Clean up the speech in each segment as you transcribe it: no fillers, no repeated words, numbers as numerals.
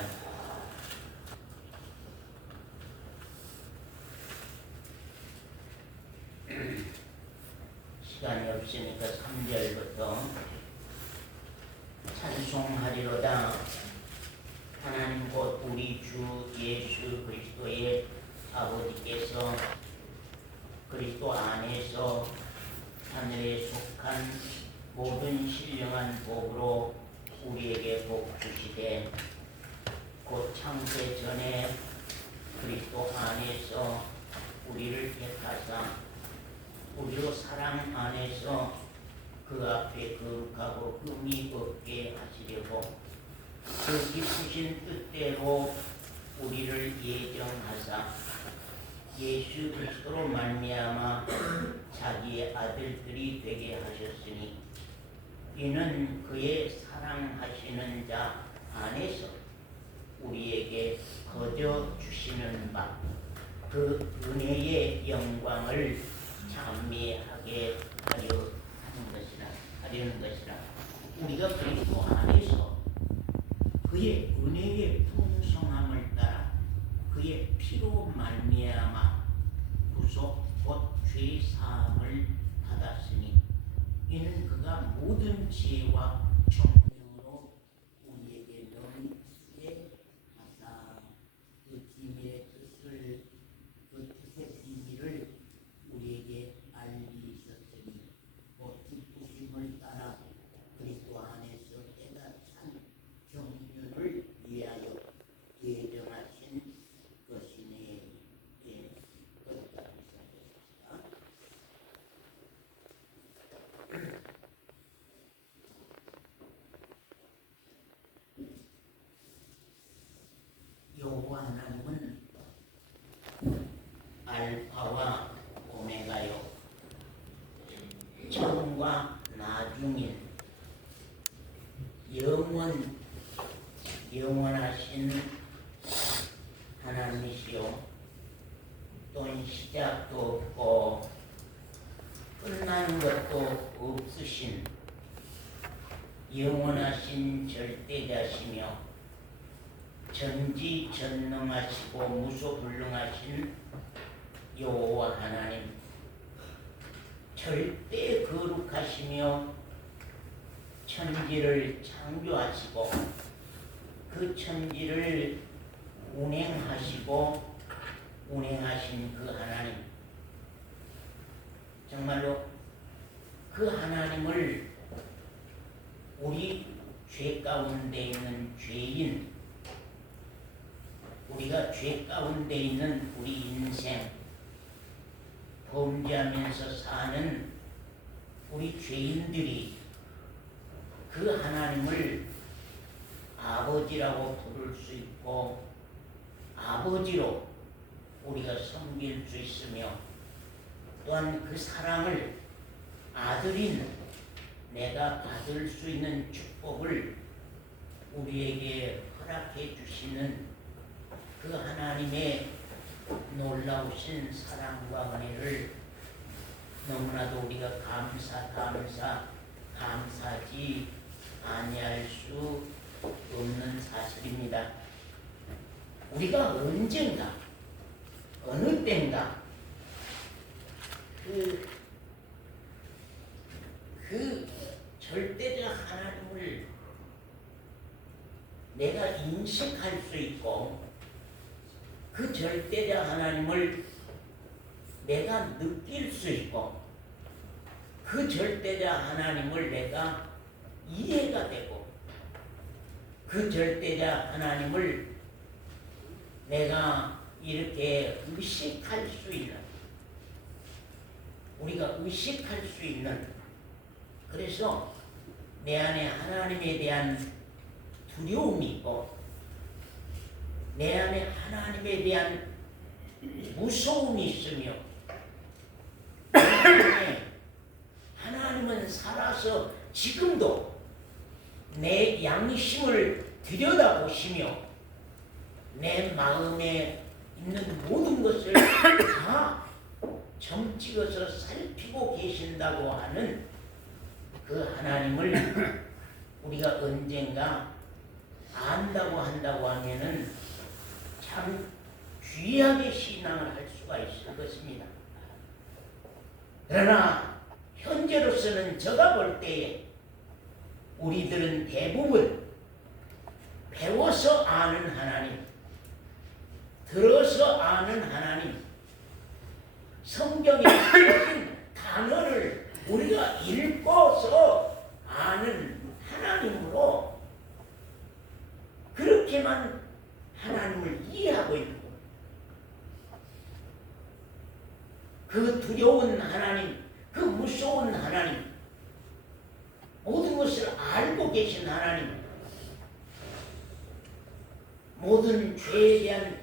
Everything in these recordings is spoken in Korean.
기도하겠습니다. 시간이 없으니까 3절부터 찬송하리로다. 하나님 곧 우리 주 예수 그리스도의 아버지께서 그리스도 안에서 하늘에 속한 모든 신령한 복으로 우리에게 복 주시되, 곧 창세 전에 그리스도 안에서 우리를 택하사 우리로 사랑 안에서 그 앞에 거룩하고 흠이 없게 하시려고 그 기쁘신 뜻대로 우리를 예정하사 예수 그리스도로 말미암아 자기의 아들들이 되게 하셨으니, 이는 그의 사랑하시는 자 안에서 우리에게 거저 주시는 바 그 은혜의 영광을 찬미하게 하려는 것이라. 우리가 그리스도 안에서 그의 은혜의 풍성함을 따라 그의 피로 말미암아 구속 곧 죄 사함을 받았으니, 이는 그가 모든 지혜와 정령으로 우리에게 넘치게 하사 그 비밀의 뜻을, 그 뜻의 비밀을 우리에게 알리셨으니, 곧 기쁘심을 따라 그리스도 안에서 때가 찬 경륜을 위하여 예정하신 것이네. 여호와 하나님은 알파와 오메가요, 처음과 나중인 영원하신 하나님이시요, 또 시작도 없고 끝나는 것도 없으신 영원하신 절대자시며, 전지전능하시고 무소불능하신 여호와 하나님, 절대 거룩하시며 천지를 창조하시고 그 천지를 운행하시고 운행하신 그 하나님, 정말로 그 하나님을 우리 죄 가운데 있는 죄인, 우리가 죄 가운데 있는 우리 인생, 범죄하면서 사는 우리 죄인들이 그 하나님을 아버지라고 부를 수 있고 아버지로 우리가 섬길 수 있으며, 또한 그 사랑을 아들인 내가 받을 수 있는 축복을 우리에게 허락해 주시는 그 하나님의 놀라우신 사랑과 은혜를 너무나도 우리가 감사하지 아니할 수 없는 사실입니다. 우리가 언젠가 어느 때인가 그 절대적 하나님을 내가 인식할 수 있고, 그 절대적 하나님을 내가 느낄 수 있고, 그 절대적 하나님을 내가 이해가 되고, 그 절대적 하나님을 내가 이렇게 의식할 수 있는, 우리가 의식할 수 있는, 그래서 내 안에 하나님에 대한 두려움이 있고 내 안에 하나님에 대한 무서움이 있으며, 하나님은 살아서 지금도 내 양심을 들여다보시며 내 마음에 있는 모든 것을 다 점찍어서 살피고 계신다고 하는 그 하나님을 우리가 언젠가 안다고 한다고 하면은 참 귀하게 신앙을 할 수가 있을 것입니다. 그러나 현재로서는 제가 볼 때에 우리들은 대부분 배워서 아는 하나님, 들어서 아는 하나님, 성경에 쓰여진 단어를 우리가 읽어서 아는 하나님으로 그렇게만 하나님을 이해하고 있고, 그 두려운 하나님, 그 무서운 하나님, 모든 것을 알고 계신 하나님, 모든 죄에 대한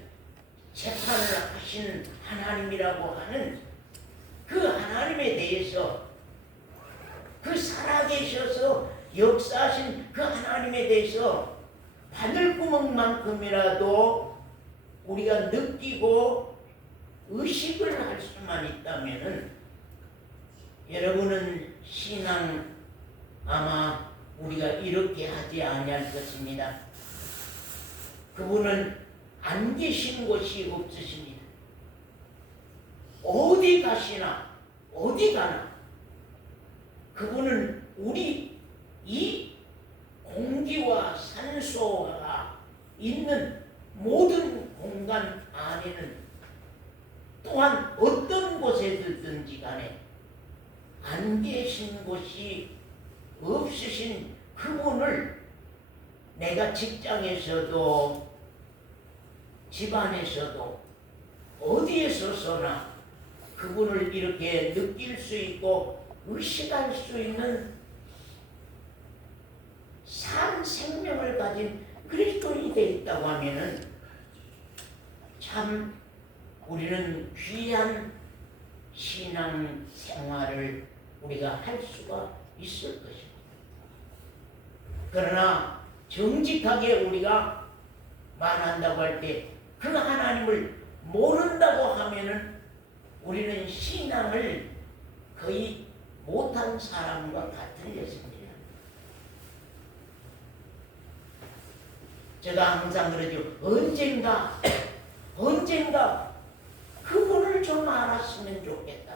재판을 하신 하나님이라고 하는 그 하나님에 대해서, 그 살아계셔서 역사하신 그 하나님에 대해서 바늘구멍만큼이라도 우리가 느끼고 의식을 할 수만 있다면은 여러분은 신앙 아마 우리가 이렇게 하지 아니할 것입니다. 그분은 안 계신 곳이 없으십니다. 어디 가시나 어디 가나 그분은 우리 이 공기와 산소가 있는 모든 공간 안에는 또한 어떤 곳에 들든지 간에 안 계신 곳이 없으신 그분을 내가 직장에서도 집안에서도 어디에 서서나 그분을 이렇게 느낄 수 있고 의식할 수 있는 산 생명을 가진 그리스도인이 되어 있다고 하면은 참 우리는 귀한 신앙 생활을 우리가 할 수가 있을 것입니다. 그러나 정직하게 우리가 말한다고 할 때 그 하나님을 모른다고 하면은 우리는 신앙을 거의 못한 사람과 같은 것입니다. 제가 항상 그러죠. 언젠가 그분을 좀 알았으면 좋겠다.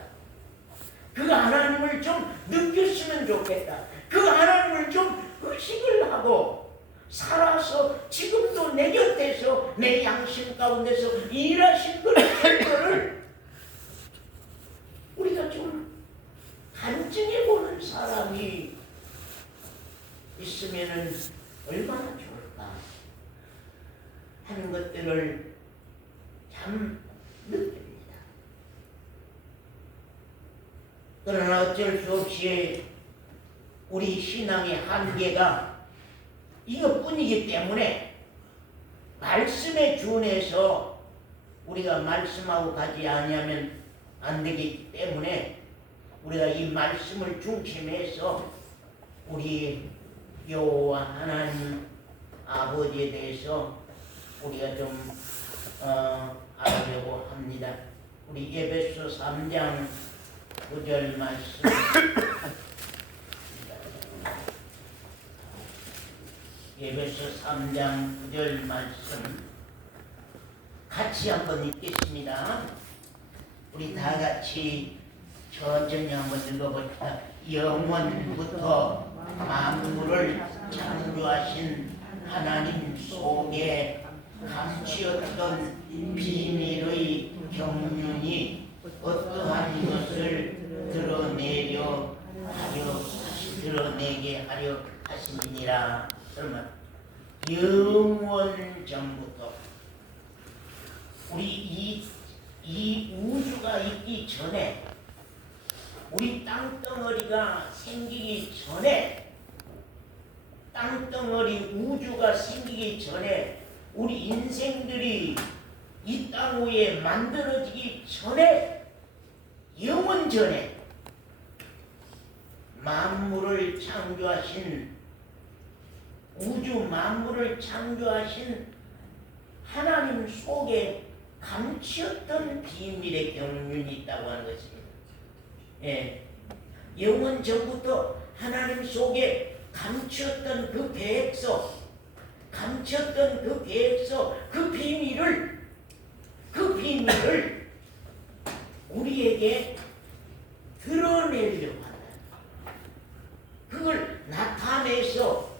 그 하나님을 좀 느꼈으면 좋겠다. 그 하나님을 좀 의식을 하고 살아서 지금도 내 곁에서 내 양심 가운데서 일하신 그를 우리가 좀 간증해 보는 사람이 있으면은 얼마나 좋을까 하는 것들을 참 느낍니다. 그러나 어쩔 수 없이 우리 신앙의 한계가 이것뿐이기 때문에 말씀에 준해서 우리가 말씀하고 가지 아니하면 안 되기 때문에 우리가 이 말씀을 중심해서 우리 여호와 하나님 아버지에 대해서 우리가 좀 알아보려고 합니다. 우리 에베소 3장 9절 말씀 에베소 3장 9절 말씀 같이 한번 읽겠습니다. 우리 다 같이 천천히 한번 읽어봅시다. 영원부터 만물을 창조하신 하나님 속에 감추었던 비밀의 경륜이 어떠한 것을 드러내게 하려 하시니라. 그러면 영원 전부터 우리 이 우주가 있기 전에, 우리 땅덩어리가 생기기 전에, 땅덩어리 우주가 생기기 전에, 우리 인생들이 이 땅 위에 만들어지기 전에, 영원 전에 만물을 창조하신, 우주 만물을 창조하신 하나님 속에 감추었던 비밀의 경륜이 있다고 하는 것입니다. 예. 영원 전부터 하나님 속에 감추었던 그 계획서, 감췄던 그 계획서, 그 비밀을 우리에게 드러내려고 한다. 그걸 나타내서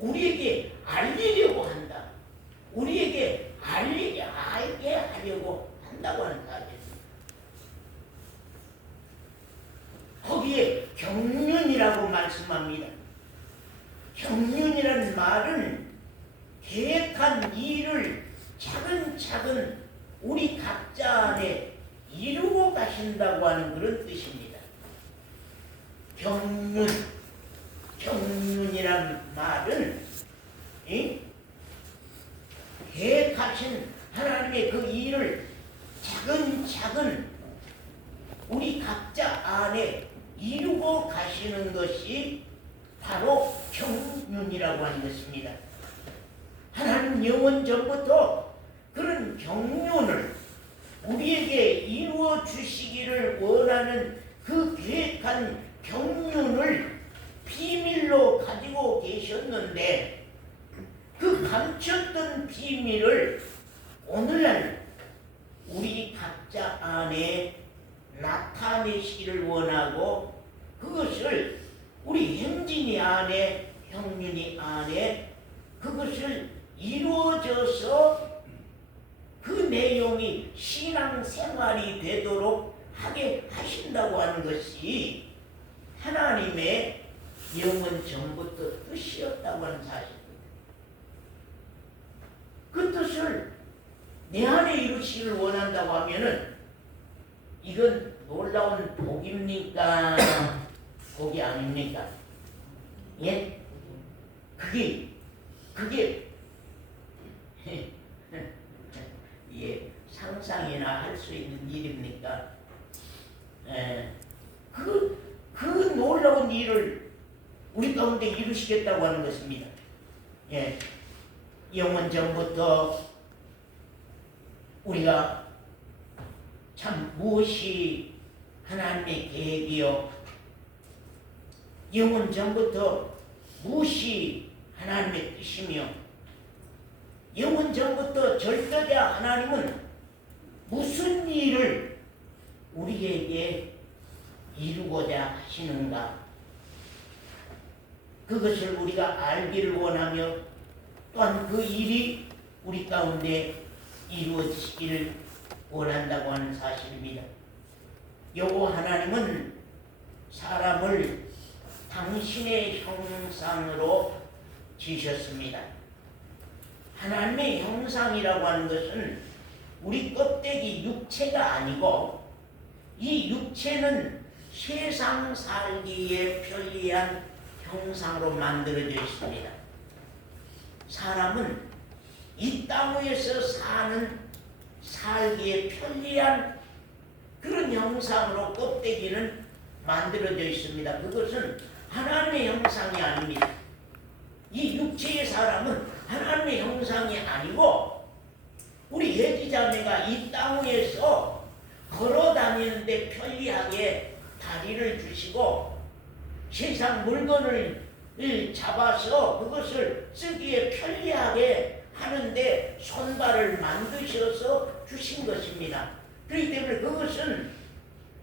우리에게 알리려고 한다. 우리에게 알게 하려고 한다고 하는 사실입니다. 거기에 경륜이라고 말씀합니다. 경륜이라는 말은 계획한 일을 차근차근 우리 각자 안에 이루고 가신다고 하는 그런 뜻입니다. 경륜이란 말은 계획하신 하나님의 그 일을 차근차근 우리 각자 안에 이루고 가시는 것이 바로 경륜이라고 하는 것입니다. 하나님 영원 전부터 그런 경륜을 우리에게 이루어 주시기를 원하는 그 계획한 경륜을 비밀로 가지고 계셨는데 그 감췄던 비밀을 오늘날 우리 각자 안에 나타내시기를 원하고 그것을 우리 행진이 안에 형륜이 안에 그것을 이루어져서 그 내용이 신앙생활이 되도록 하게 하신다고 하는 것이 하나님의 영원 전부터 뜻이었다고 하는 사실입니다. 그 뜻을 내 안에 이루시기를 원한다고 하면은 이건 놀라운 복입니까? 복이 아닙니까? 예? 그게 예, 상상이나 할 수 있는 일입니까? 그 놀라운 일을 우리 가운데 이루시겠다고 하는 것입니다. 예, 영원 전부터 우리가 참 무엇이 하나님의 계획이요, 영원 전부터 무엇이 하나님의 뜻이며, 영원 전부터 절대자 하나님은 무슨 일을 우리에게 이루고자 하시는가, 그것을 우리가 알기를 원하며 또한 그 일이 우리 가운데 이루어지기를 원한다고 하는 사실입니다. 여호와 하나님은 사람을 당신의 형상으로 지으셨습니다. 하나님의 형상이라고 하는 것은 우리 껍데기 육체가 아니고 이 육체는 세상 살기에 편리한 형상으로 만들어져 있습니다. 사람은 이 땅 위에서 살기에 편리한 그런 형상으로 껍데기는 만들어져 있습니다. 그것은 하나님의 형상이 아닙니다. 이 육체의 사람은 하나님의 형상이 아니고 우리 예지자매가 이 땅 위에서 걸어 다니는데 편리하게 다리를 주시고 세상 물건을 잡아서 그것을 쓰기에 편리하게 하는데 손발을 만드셔서 주신 것입니다. 그렇기 때문에 그것은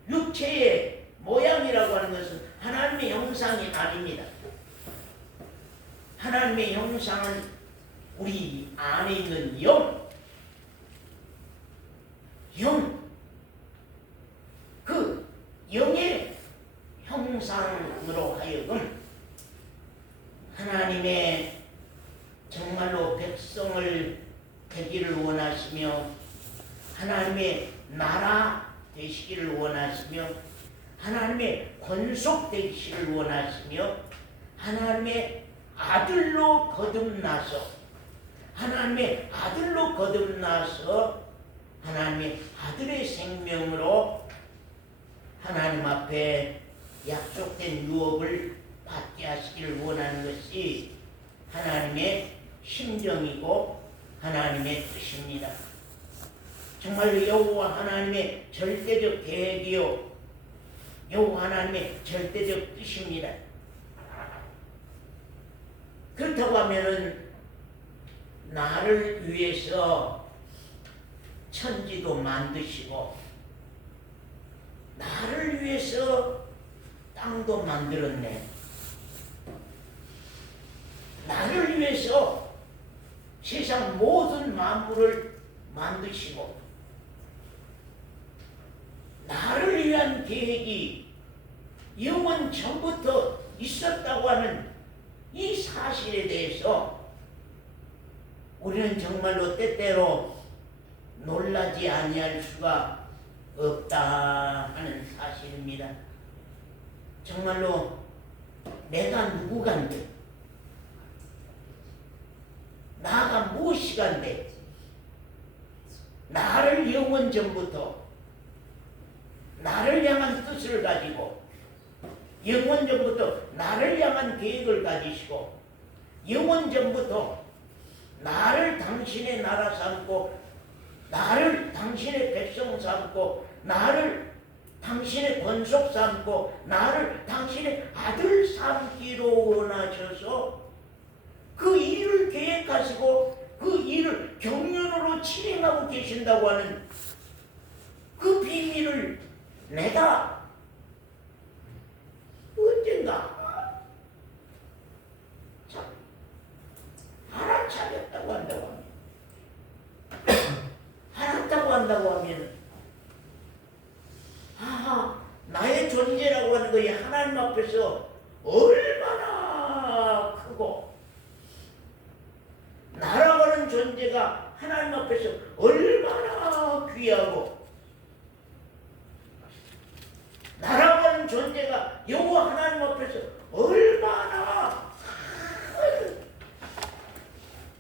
육체의 모양이라고 하는 것은 하나님의 형상이 아닙니다. 하나님의 형상은 우리 안에 있는 영, 그 영의 형상으로 하여금 하나님의 정말로 백성을 되기를 원하시며 하나님의 나라 되시기를 원하시며 하나님의 권속 되시기를 원하시며 하나님의 아들로 거듭나서 하나님의 아들의 생명으로 하나님 앞에 약속된 유업을 받게 하시기를 원하는 것이 하나님의 심정이고 하나님의 뜻입니다. 정말로 여호와 하나님의 절대적 계획이요, 여호와 하나님의 절대적 뜻입니다. 그렇다고 하면은 나를 위해서 천지도 만드시고 나를 위해서 땅도 만들었네. 나를 위해서 세상 모든 만물을 만드시고 나를 위한 계획이 영원 전부터 있었다고 하는 이 사실에 대해서 우리는 정말로 때때로 놀라지 아니할 수가 없다 하는 사실입니다. 정말로 내가 누구간데, 나가 무엇이간데, 나를 영원 전부터 나를 향한 뜻을 가지고 영원 전부터 나를 향한 계획을 가지시고 영원 전부터 나를 당신의 나라 삼고 나를 당신의 백성 삼고 나를 당신의 권속 삼고 나를 당신의 아들 삼기로 원하셔서 그 일을 계획하시고 그 일을 경륜으로 진행하고 계신다고 하는 그 비밀을 내가 언젠가 참 알아차렸다고 한다고 합니다. 알았다고 한다고 하면 나의 존재라고 하는 것이 하나님 앞에서 얼마나 크고 나라고 하는 존재가 하나님 앞에서 얼마나 귀하고 나라고 하는 존재가 여호와 하나님 앞에서 얼마나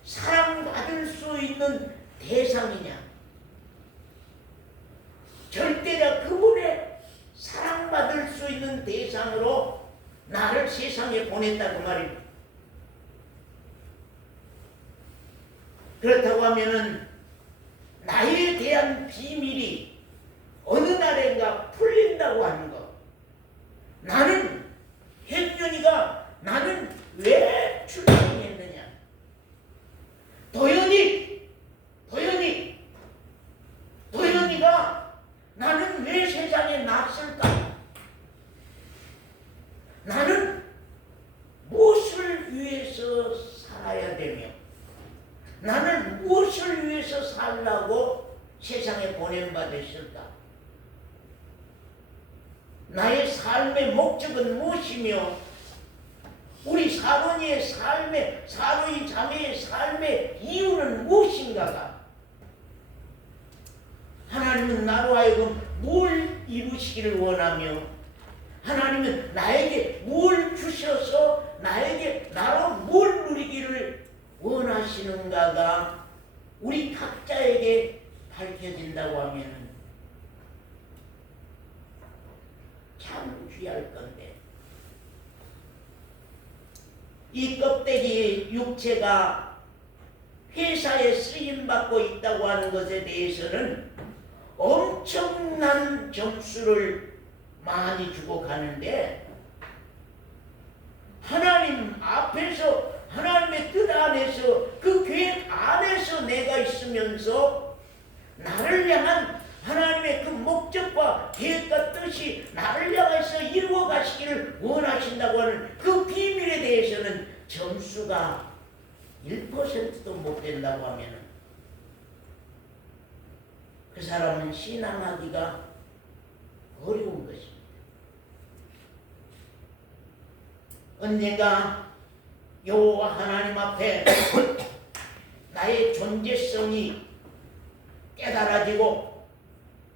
사랑받을 수 있는 대상이냐. 절대가 그분의 사랑받을 수 있는 대상으로 나를 세상에 보냈다고 말입니다. 그렇다고 하면은 나에 대한 비밀이 어느 날인가 풀린다고 하는 것. 나는 혜균이가 나는 왜 출생했느냐. 도연이가 나는 왜 세상에 났을까? 나는 무엇을 위해서 살아야 되며 나는 무엇을 위해서 살라고 세상에 보낸받았을까? 나의 삶의 목적은 무엇이며 우리 사론이의 삶의 사로이 자매의 삶의 이유는 무엇인가가 하나님은 나로 하여금 뭘 이루시기를 원하며 하나님은 나에게 뭘 주셔서 나로 뭘 누리기를 원하시는가가 우리 각자에게 밝혀진다고 하면 참 귀할 건데 이 껍데기 육체가 회사에 쓰임받고 있다고 하는 것에 대해서는 엄청난 점수를 많이 주고 가는데 하나님 앞에서 하나님의 뜻 안에서 그 계획 안에서 내가 있으면서 나를 향한 하나님의 그 목적과 계획과 뜻이 나를 향해서 이루어 가시기를 원하신다고 하는 그 비밀에 대해서는 점수가 1%도 못 된다고 하면 그 사람은 신앙하기가 어려운 것입니다. 언젠가 여호와 하나님 앞에 나의 존재성이 깨달아지고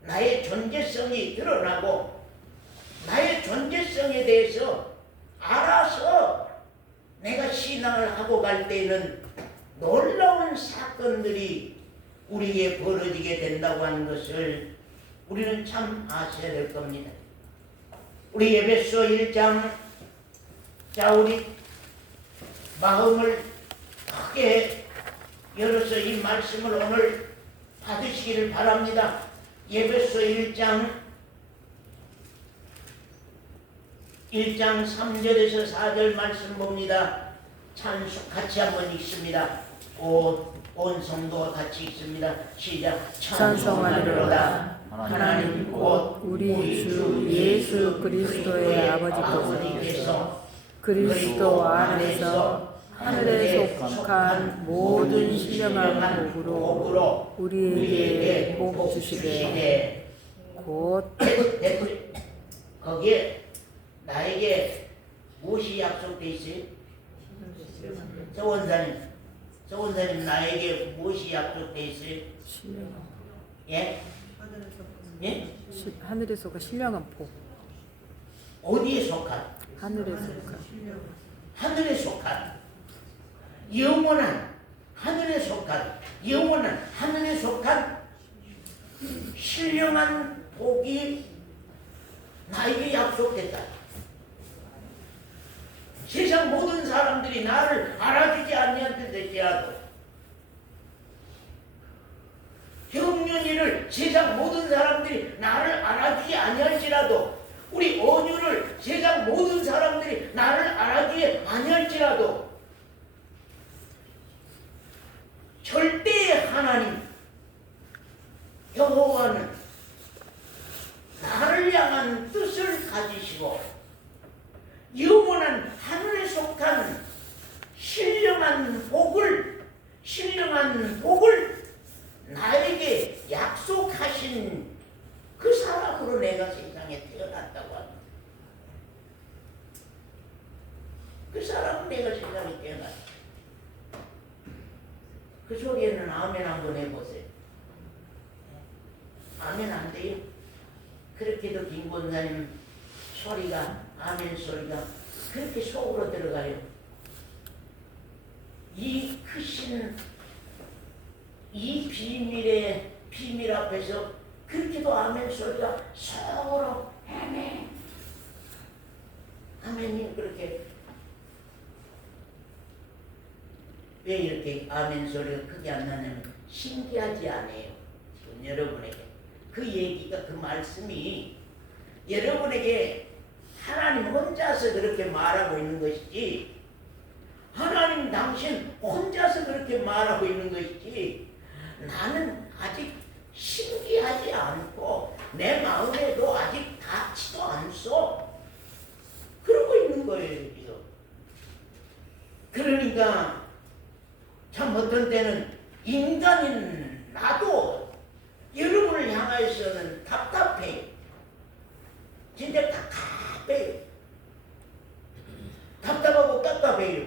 나의 존재성이 드러나고 나의 존재성에 대해서 알아서 내가 신앙을 하고 갈 때에는 놀라운 사건들이 우리에게 벌어지게 된다고 하는 것을 우리는 참 아셔야 될 겁니다. 우리 에베소 1장 자 우리 마음을 크게 열어서 이 말씀을 오늘 받으시기를 바랍니다. 에베소 1장 3절에서 4절 말씀 봅니다. 찬송 같이 한번 읽습니다. 5, 온 성도가 같이 있습니다. 시작. 찬송하리로다. 하나님 곧 우리 주 예수 그리스도의 아버지께서 그리스도 안에서 하늘에 속한 모든 신령한 복으로 우리에게 복 주시되 곧 거기에 나에게 무엇이 약속돼 있어요? 저 원사님 나에게 무엇이 약속돼 있어요? 예? 예? 하늘에 속한 신령한 복. 어디에 속한? 하늘에 속한. 하늘에 속한 영원한 하늘에 속한 영원한 하늘에 속한 신령한 복이 나에게 약속됐다. 세상 모든 사람들이 나를 알아주지 아니할지라도 경륜이를 세상 모든 사람들이 나를 알아주지 아니할지라도 우리 언유를 세상 모든 사람들이 나를 알아주지 아니할지라도 절대의 하나님 여호와는 나를 향한 뜻을 가지시고 영원한 하늘에 속한 신령한 복을 나에게 약속하신 그 사람으로 내가 세상에 태어났다고 합니다. 그 사람은 내가 세상에 태어났다. 그 소리에는 아멘 한번 해보세요. 아멘 안 돼요? 그렇게도 김 권사님 소리가 아멘 소리가 그렇게 속으로 들어가요. 이 크신 이 비밀 앞에서 그렇게도 아멘 소리가 속으로 아멘 아멘이 그렇게 왜 이렇게 아멘 소리가 크게 안 나냐면 신기하지 않아요. 지금 여러분에게 그 얘기가 그 말씀이 여러분에게 하나님 혼자서 그렇게 말하고 있는 것이지 하나님 당신 혼자서 그렇게 말하고 있는 것이지 나는 아직 신기하지 않고 내 마음에도 아직 닿지도 않소. 그러고 있는 거예요. 여기서. 그러니까 참 어떤 때는 인간인 나도 여러분을 향하여서는 답답해요. 진짜 답답해요. 답답하고 답답해요.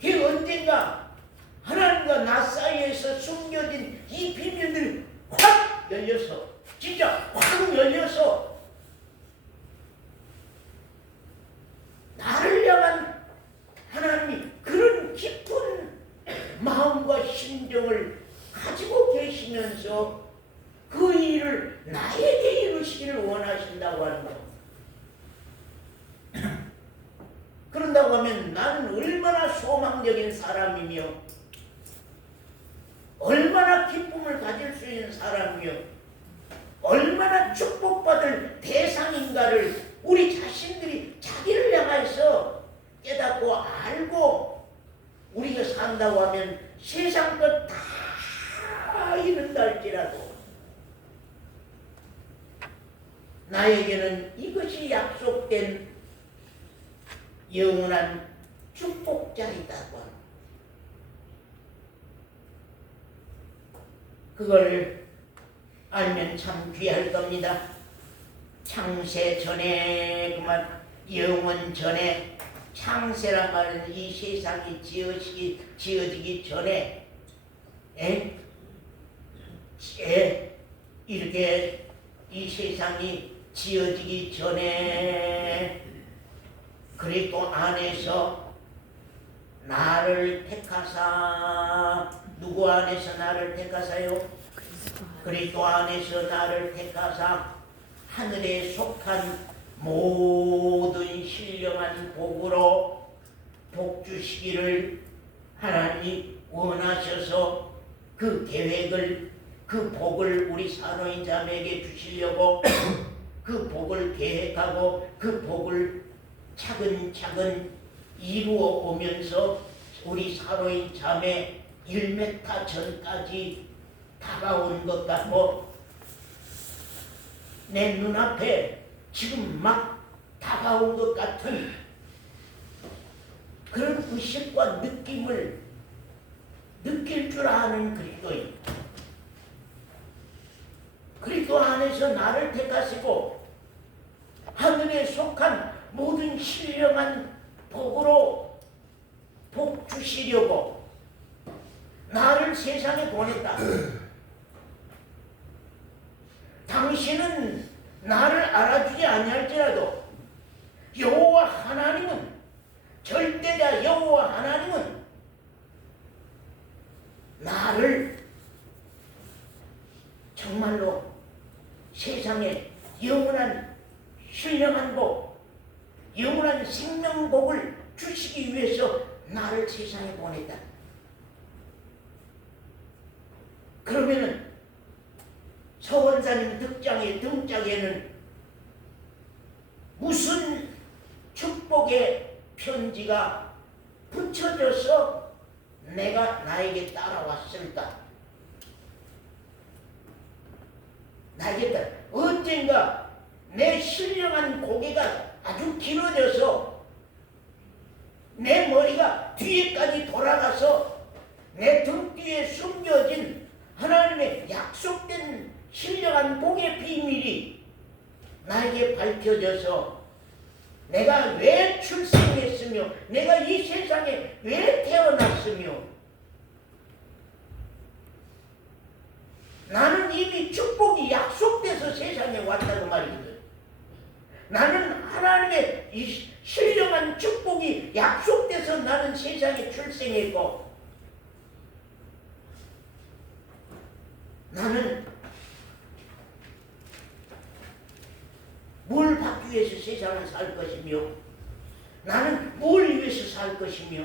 그 언젠가 하나님과 나 사이에서 숨겨진 이 비밀들이 확 열려서 진짜 확 열려서 나를 향한 하나님이 그런 깊은 마음과 심정을 가지고 계시면서 그 일을 나에게 이루시기를 원하신다고 하는 것. 그런다고 하면 나는 얼마나 소망적인 사람이며 얼마나 기쁨을 가질 수 있는 사람이며 얼마나 축복받을 대상인가를 우리 자신들이 자기를 향해서 깨닫고 알고 우리가 산다고 하면 세상 것 다 이룬다 할지라도 나에게는 이것이 약속된 영원한 축복자이다고 합니다. 그걸 알면 참 귀할 겁니다. 창세 전에 그만 영원 전에 창세란 말은 이 세상이 지어지기 전에 이렇게 이 세상이 지어지기 전에 그리스도 안에서 나를 택하사 누구 안에서 나를 택하사요? 그리스도 안에서 나를 택하사 하늘에 속한 모든 신령한 복으로 복 주시기를 하나님이 원하셔서 그 계획을 그 복을 우리 산호인 자매에게 주시려고 그 복을 계획하고 그 복을 차근차근 이루어 오면서 우리 사로인 자매 1m 전까지 다가온 것 같고 내 눈앞에 지금 막 다가온 것 같은 그런 의식과 느낌을 느낄 줄 아는 그리스도인, 그리스도 안에서 나를 택하시고 하늘에 속한 모든 신령한 복으로 복 주시려고 나를 세상에 보냈다. 당신은 나를 알아주지 아니할지라도 여호와 하나님은, 절대자 여호와 하나님은 나를 정말로 세상에 영원한 신령한 복, 영원한 생명복을 주시기 위해서 나를 세상에 보냈다. 그러면은 서원사님 득장의 등짝에는 무슨 축복의 편지가 붙여져서 내가 나에게 따라왔을까? 나에게 따라 언젠가 내 신령한 고개가 아주 길어져서 내 머리가 뒤에까지 돌아가서 내 등 뒤에 숨겨진 하나님의 약속된 신령한 복의 비밀이 나에게 밝혀져서 내가 왜 출생했으며 내가 이 세상에 왜 태어났으며 나는 이미 축복이 약속돼서 세상에 왔다고 말이거든. 나는 하나님의 이 신령한 축복이 약속돼서 나는 세상에 출생했고 나는 뭘 받기 위해서 세상을 살 것이며 나는 뭘 위해서 살 것이며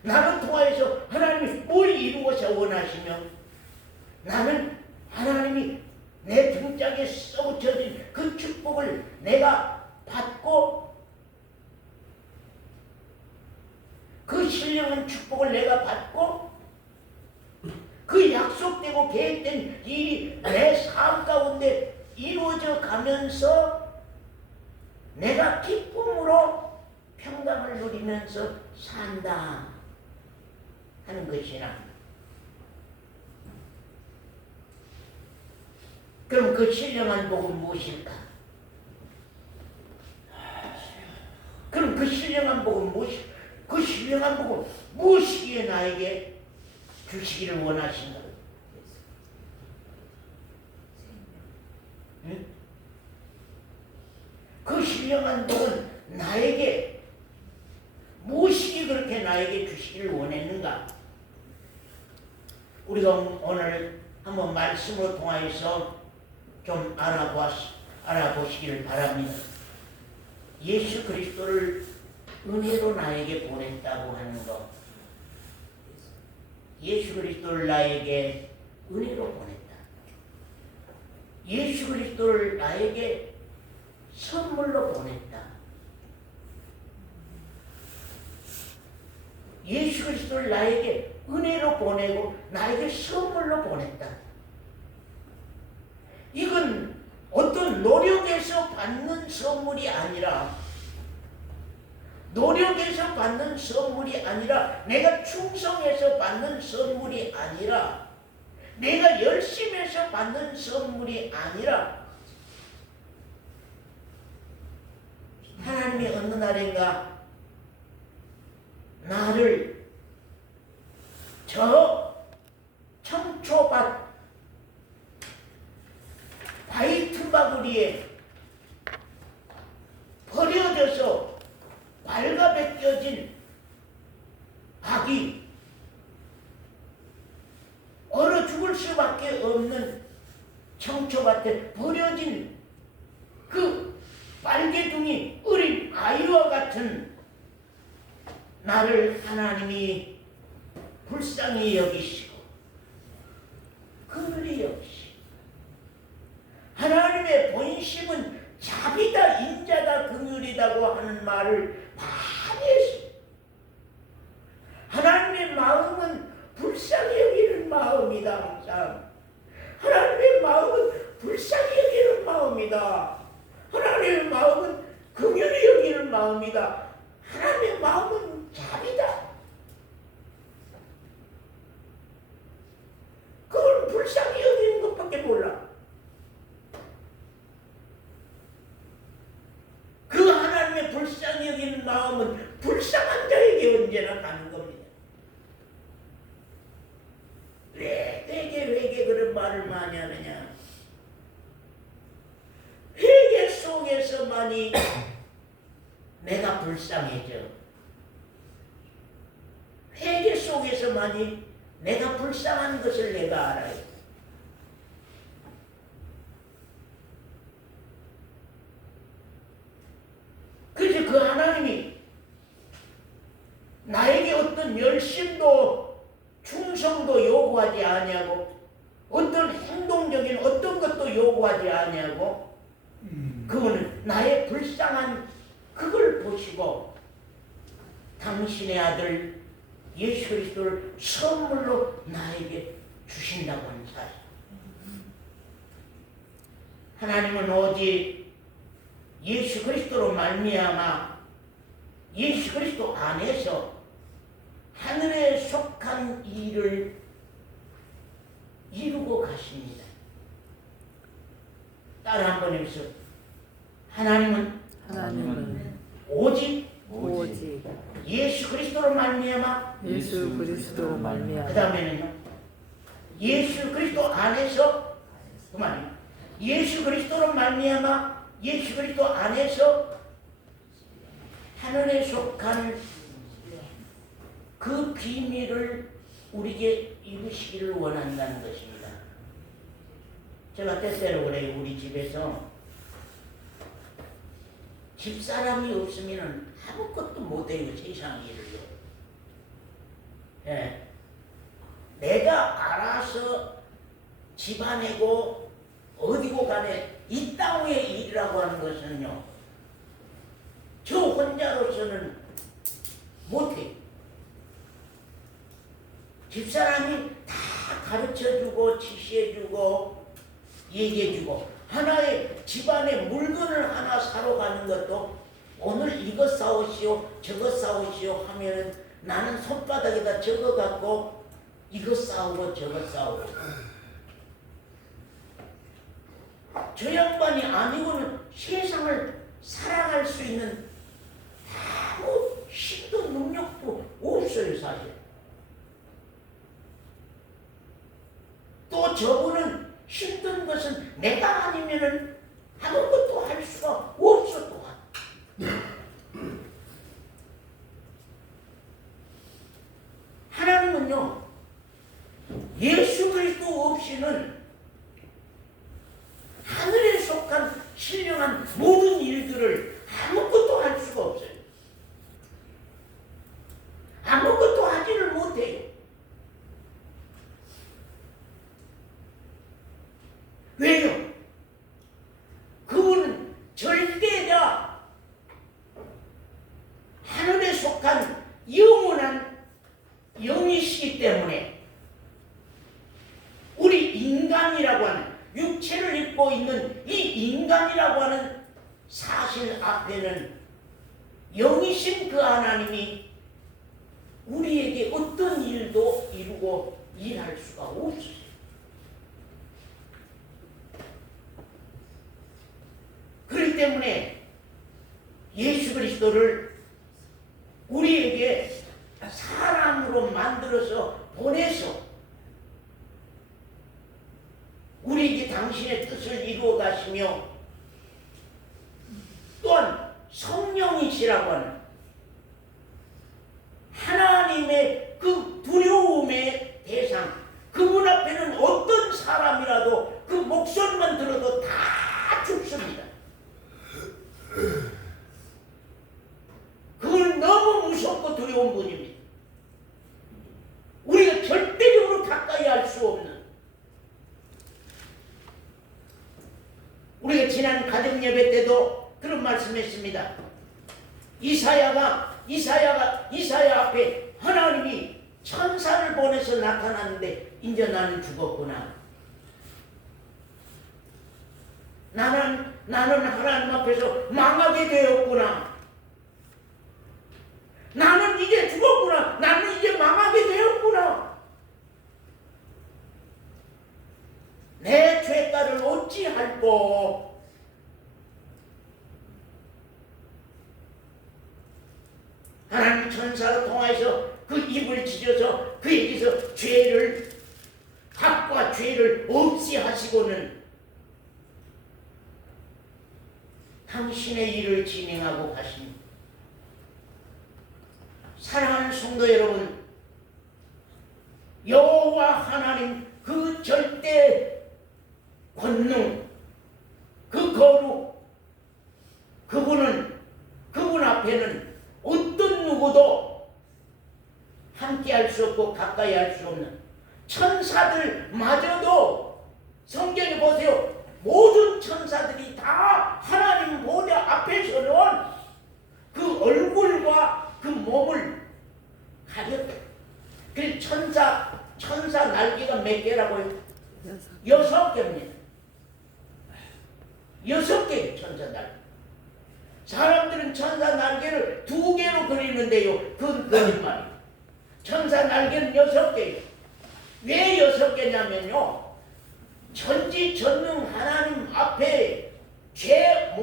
나를 통하여서 하나님이 뭘 이루고자 원하시며 나는 하나님이 내 등짝에 쏘쳐진 그 축복을 내가 받고 그 신령한 축복을 내가 받고 그 약속되고 계획된 일이 내 삶 가운데 이루어져 가면서 내가 기쁨으로 평강을 누리면서 산다 하는 것이나 그럼 그 신령한 복은 무엇일까? 그럼 그 신령한 복은 무엇일까? 그 신령한 복은 무엇이기에 나에게 주시기를 원하신가? 응? 그 신령한 복은 나에게 무엇이 그렇게 나에게 주시기를 원했는가? 우리가 오늘 한번 말씀으로 통하여서 좀 알아보시기를 바랍니다. 예수 그리스도를 은혜로 나에게 보냈다고 하는 것, 예수 그리스도를 나에게 은혜로 보냈다. 예수 그리스도를 나에게 선물로 보냈다. 예수 그리스도를 나에게 은혜로 보내고 나에게 선물로 보냈다. 이건 어떤 노력에서 받는 선물이 아니라 노력에서 받는 선물이 아니라 내가 충성해서 받는 선물이 아니라 내가 열심히 해서 받는 선물이 아니라 하나님이 어느 날인가 나를 저 청초밭 바위틈바구리에 버려져서 발가벗겨진 아기 얼어 죽을 수밖에 없는 청초밭에 버려진 그 빨개둥이 어린 아이와 같은 나를 하나님이 불쌍히 여기시고 긍휼히 여기시고 하나님의 본심은 자비다 인자다 긍휼이다고 하는 말을 많이 했어요. 하나님의 마음은 불쌍히 여기는 마음이다. 항상 하나님의 마음은 불쌍히 여기는 마음이다. 하나님의 마음은 긍휼히 여기는 마음이다. 하나님의 마음은 자비다. 그걸 불쌍히 여기는 것밖에 몰라. 그 하나님의 불쌍히 여기는 마음은 불쌍한 자에게 언제나 가는 겁니다. 왜 회개 그런 말을 많이 하느냐? 회개 속에서만이 내가 불쌍해져. 회개 속에서만이 내가 불쌍한 것을 내가 알아요. 그래서 그 하나님이 나에게 어떤 열심도 충성도 요구하지 아니하고 어떤 행동적인 어떤 것도 요구하지 아니하고 그분은 나의 불쌍한 그걸 보시고 당신의 아들 예수 그리스도를 선물로 나에게 주신다고 하는 사실. 하나님은 오직 예수 그리스도로 말미암아 예수 그리스도 안에서 하늘에 속한 일을 이루고 가십니다. 따라 한번 해보세요. 하나님은 오직 예수 그리스도로 말미암아 예수 그리스도로 말미암아 그 다음에는요 예수 그리스도 안에서 그만이요 예수 그리스도로 말미암아 예수 그리스도 안에서 하늘에 속한 그 비밀을 우리에게 이루시기를 원한다는 것입니다. 제가 때때로 그래요. 우리 집에서 집사람이 없으면 아무것도 못해요. 세상 일을요. 예. 내가 알아서 집안이고 어디고 간에 이 땅의 일이라고 하는 것은요. 저 혼자로서는 못해요. 집사람이 다 가르쳐주고 지시해주고 얘기해주고 하나의 집안의 물건을 하나 사러 가는 것도 오늘 이것 사오시오 저것 사오시오 하면은 나는 손바닥에다 적어갖고 이것 사오고 저것 사오고 저 양반이 아니고는 세상을 살아갈 수 있는 아무 힘도 능력도 없어요. 사실 또 저분은 힘든 것은 내가 아니면은 아무것도 할 수가 없어. 또한 하나님은요 예수 그리스도 없이는 하늘에 속한 신령한 모든 일들을 아무것도 할 수가 없어요. 아무것도 하지를 못해요. 왜요? 그분은 절대자 하늘에 속한 영원한 영이시기 때문에 우리 인간이라고 하는 육체를 입고 있는 이 인간이라고 하는 사실 앞에는 영이신 그 하나님이 우리에게 어떤 일도 이루고 일할 수가 없어요. 그렇기 때문에 예수 그리스도를 우리에게 사람으로 만들어서 보내서 우리에게 당신의 뜻을 이루어 가시며 또한 성령이시라고 하는 하나님의 그 두려움의 대상 그분 앞에는 어떤 사람이라도 그 목소리만 들어도 다 죽습니다. 그건 너무 무섭고 두려운 분입니다. 우리가 절대적으로 가까이 할 수 없는 우리가 지난 가정 예배 때도 그런 말씀했습니다. 이사야 앞에 하나님이 천사를 보내서 나타났는데 이제 나는 죽었구나. 나는 하나님 앞에서 망하게 되었구나. 나는 이제 죽었구나. 나는 이제 망하게 되었구나. 내 죄가를 어찌할꼬. 하나님 천사로 통하여서 그 입을 찢어서 그에게서 죄를, 합과 죄를 없이 하시고는 당신의 일을 진행하고 가십니다. 사랑하는 성도 여러분, 여호와 하나님 그 절대 권능, 그 거룩, 그분 앞에는 어떤 누구도 함께할 수 없고 가까이 할 수 없는 천사들마저도 성경에 보세요. 모든 천사들이 다 하나님 보좌 앞에서는 그 얼굴과 그 몸을 가렸다. 그 천사 날개가 몇 개라고요? 6개입니다. 6개 천사 날개. 사람들은 천사 날개를 2개로 그리는데요. 그건 거짓말이에요. 천사 날개는 6개예요. 왜 6개냐면요. 전지전능 하나님 앞에 죄를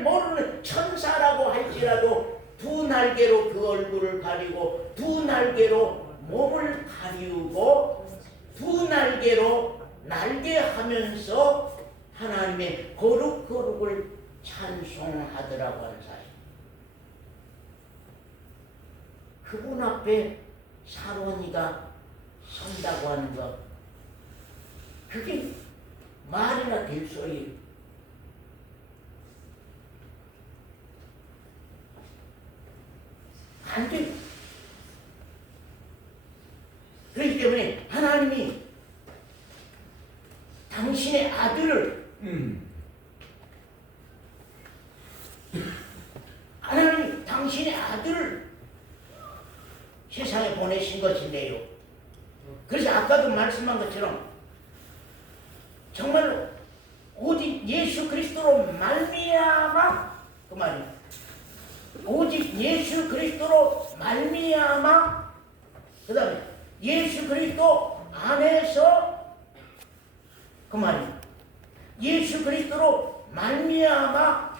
모르는 천사라고 할지라도 2 날개로 그 얼굴을 가리고 2 날개로 몸을 가리우고 2 날개로 날개하면서 하나님의 거룩을 찬송하더라고 하는 사실. 그분 앞에 사로니가 선다고 하는 것, 그게 말이나 될 소리예요. 안 돼요. 그렇기 때문에 하나님이 당신의 아들을 하나님 당신의 아들을 세상에 보내신 것인데요. 그래서 아까도 말씀한 것처럼 정말로 오직 예수 그리스도로 말미암아, 그 말이에요. 오직 예수 그리스도로 말미암아, 그 다음에 예수 그리스도 안에서, 그 말이에요. 예수 그리스도로 말미암아,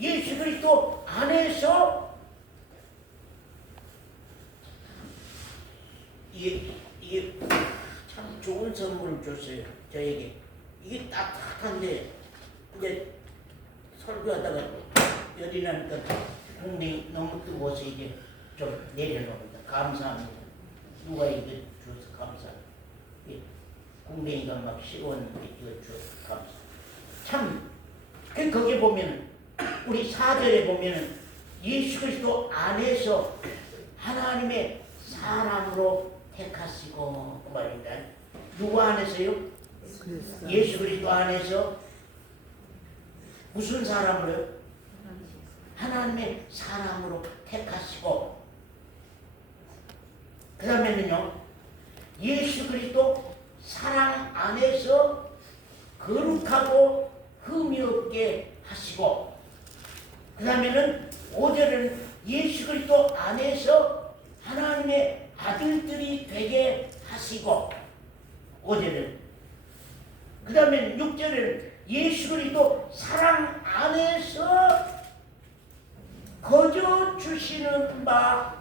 예수 그리스도 안에서 이게 참 좋은 선물을 줬어요. 저에게. 이게 딱딱한데 이제 설교하다가 열이 나니까 공댕이 너무 뜨거워서 이제 좀 내려놓습니다. 감사합니다. 누가 이거 줘서 감사합니다. 공댕이가 막 식었는데 이거 줘서 감사합니다. 참 거기 보면 우리 4절에 보면 예수 그리스도 안에서 하나님의 사람으로 택하시고 그 말입니다. 누구 안에서요? 예수 그리스도 안에서 무슨 사람으로요? 하나님의 사람으로 택하시고, 그 다음에는요, 예수 그리스도 사랑 안에서 거룩하고 흠이 없게 하시고, 그 다음에는 5절은 예수 그리스도 안에서 하나님의 아들들이 되게 하시고, 5절은 그 다음에 6절은 예수 그리스도 사랑 안에서 거저 주시는 바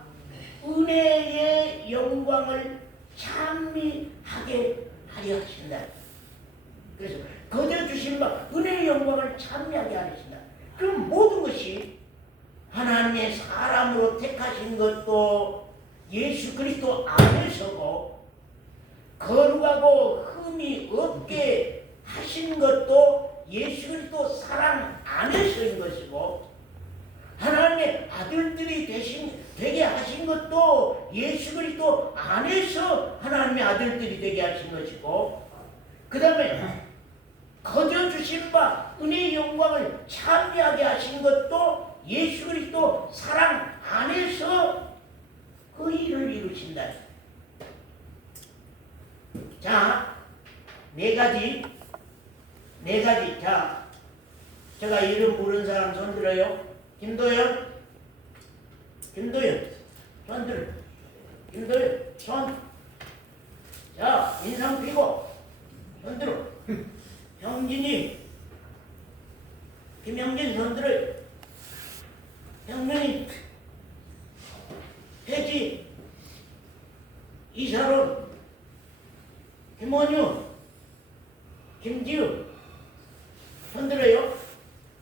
은혜의 영광을 찬미하게 하려 하신다. 그래서 거저 주신 바 은혜의 영광을 찬미하게 하신다. 그럼 모든 것이 하나님의 사람으로 택하신 것도 예수 그리스도 안에서고, 거룩하고 흠이 없게 하신 것도 예수 그리스도 사랑 안에서인 것이고, 하나님의 아들들이 되게 하신 것도 예수 그리스도 안에서 하나님의 아들들이 되게 하신 것이고, 그 다음에 거저 주신 바 은혜의 영광을 찬미하게 하신 것도 예수 그리스도 사랑 안에서 그 일을 이루신다. 자, 네 가지. 자, 제가 이름 부른 사람 손 들어요. 김도연, 손 들어. 김도연, 손. 자, 인상 피고, 손 들어. 형진이, 김형진 손 들어요. 형민이, 혜지, 이사론, 김원유, 김지우 손 들어요.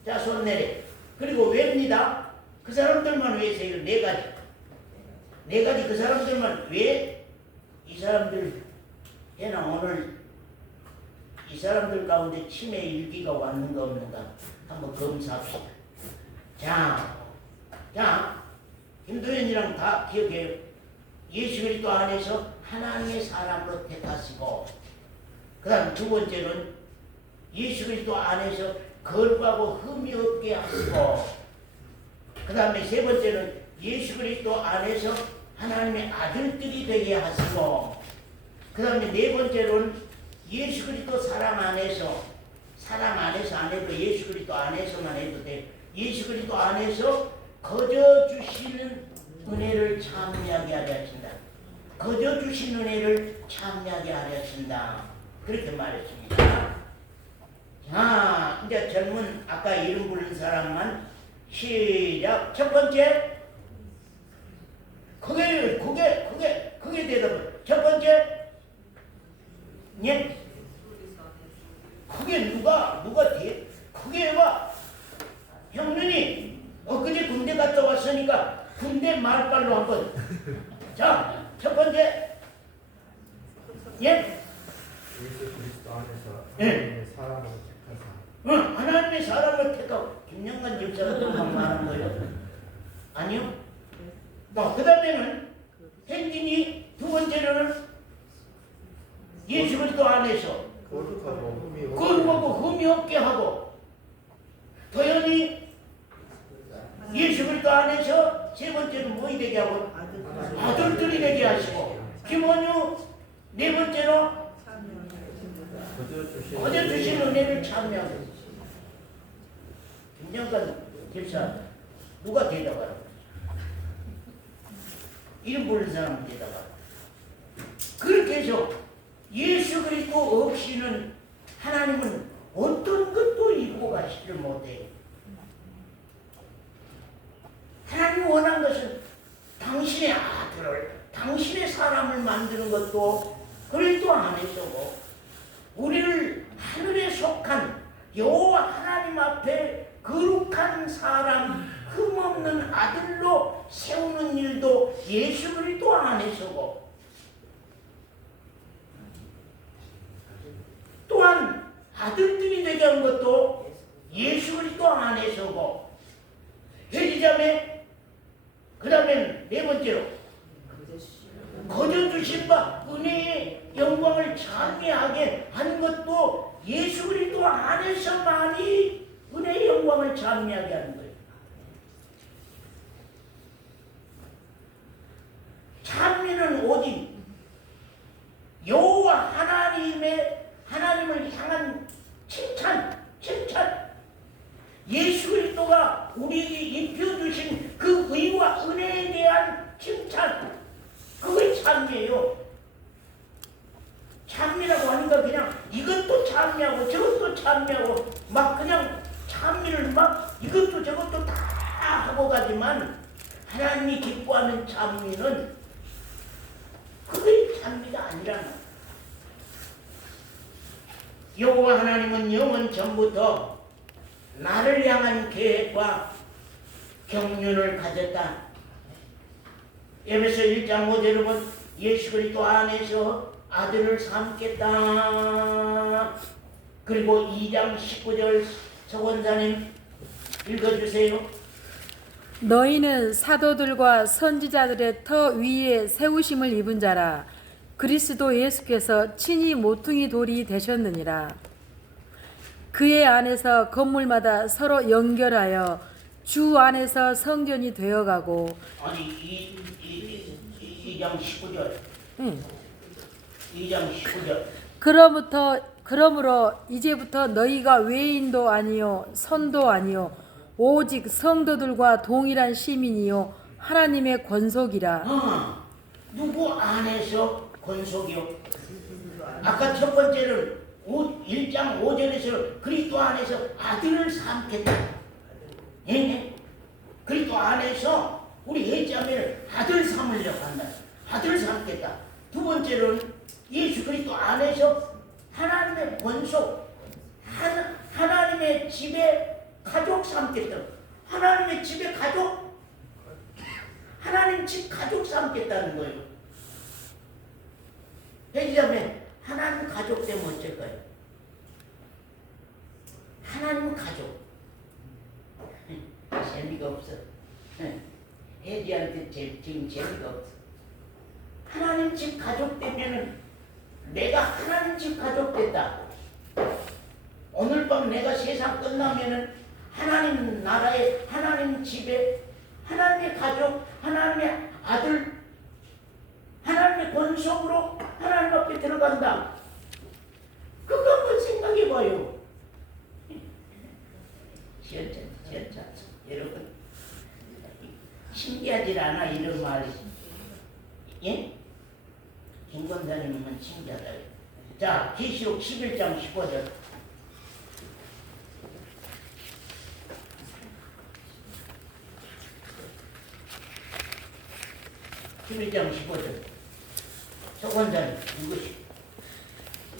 자, 손 내려. 그리고 왜입니다. 그 사람들만 왜세요? 네 가지. 네 가지 그 사람들만 왜? 이 사람들 해나 오늘 이 사람들 가운데 치매 일기가 왔는가 없는가 한번 검사합시다. 자, 김도현이랑 다 기억해요. 예수 그리스도 안에서 하나님의 사람으로 택하시고, 그 다음 두 번째는 예수 그리스도 안에서 거룩하고 흠이 없게 하시고, 그 다음에 세 번째는 예수 그리스도 안에서 하나님의 아들들이 되게 하시고, 그 다음에 네 번째로는 예수 그리스도 사랑 안에서 안 해도 예수 그리스도 안에서만 해도 돼. 예수 그리스도 안에서 거저 주시는 은혜를 참여하게 하려 하신다. 거저 주신 은혜를 참여하게 하려 하신다. 그렇게 말했습니다. 자, 이제 젊은 아까 이름 부른 사람만 시작. 첫 번째, 그게 대답을. 첫 번째, 예? 그게 누가 돼? 그게 봐. 형님이 엊그제 군대 갔다 왔으니까 군대 말빨로 한번. 자, 첫 번째, 예? 예수 그리스도 안에서 예. 하나님의 사람으로 택하사. 하나님의 사람을 택하고. 김영관 집사가 그만 말한 거예요? 아니요. 그 다음에는 행진이 두 번째로는 예수 그리스도 안에서 거룩하고 흠이 없게 하고, 도연이 예수 그리스도 안에서 세 번째는 뭐이 되게 하고 아들들이 되게 하시고, 김원유 네 번째로 거저 주신 은혜를 참여하고. 김영관 집사 누가 대답하라고? 이름 부른 사람 대답하라. 그렇게 해서 예수 그리스도 없이는 하나님은 어떤 것도 이루고 가시지를 못해요. 하나님이 원한 것은 당신의 아들을, 당신의 사람을 만드는 것도 그리스도 안에서고, 우리를 하늘에 속한 여호와 하나님 앞에 거룩한 사람, 흠없는 아들로 세우는 일도 예수 그리스도 안에서고, 또한 아들들이 되게 한 것도 예수 그리스도 안에서고, 회지자매, 그 다음에 네 번째로 거저 주신 바 은혜의 영광을 찬미하게 하는 것도 예수 그리스도 안에서만이 은혜의 영광을 찬미하게 하는 거예요. 찬미는 오직 여호와 하나님을 향한 칭찬. 예수 그리스도가 우리에게 입혀주신 그 의와 은혜에 대한 칭찬. 그게 찬미예요. 찬미라고 하니까 그냥 이것도 찬미하고 저것도 찬미하고 막 그냥 찬미를 막 이것도 저것도 다 하고 가지만, 하나님이 기뻐하는 찬미는 그게 찬미가 아니라는 거예요. 여호와 하나님은 영원 전부터 나를 향한 계획과 경륜을 가졌다. 에베소 1장 5절에 보면 예수 그리스도 안에서 아들을 삼겠다. 그리고 2장 19절 서원사님 읽어주세요. 너희는 사도들과 선지자들의 터 위에 세우심을 입은 자라. 그리스도 예수께서 친히 모퉁이 돌이 되셨느니라. 그의 안에서 건물마다 서로 연결하여 주 안에서 성전이 되어가고. 아니 2장 19절. 응. 2장 19절. 그러므로 이제부터 너희가 외인도 아니요 선도 아니요 오직 성도들과 동일한 시민이요 하나님의 권속이라. 누구 안에서 권속이요? 아까 첫 번째는 1장 5절에서 그리스도 안에서 아들을 삼겠다. 예? 그리스도 안에서 우리 혜자매를 아들 삼으려고 한다. 아들 삼겠다. 두 번째는 예수 그리스도 안에서 하나님의 권속, 하나님의 집에 가족 삼겠다. 하나님의 집에 가족, 하나님 집 가족 삼겠다는 거예요. 혜자매, 하나님 가족 되면 어쩔까요? 하나님 가족. 재미가 없어. 혜지한테 지금 재미가 없어. 하나님 집 가족 되면은 내가 하나님 집 가족 됐다. 오늘 밤 내가 세상 끝나면은 하나님 나라에 하나님 집에 하나님의 가족, 하나님의 아들, 하나님의 권속으로 하나님 앞에 들어간다. 그거 한번 생각해봐요. 시원찮죠? 여러분 신기하지 않아 이런 말이? 예? 김 권사님은 신기하다. 자, 계시록 11장 15절. 11장 15절. 저 권사님 이것이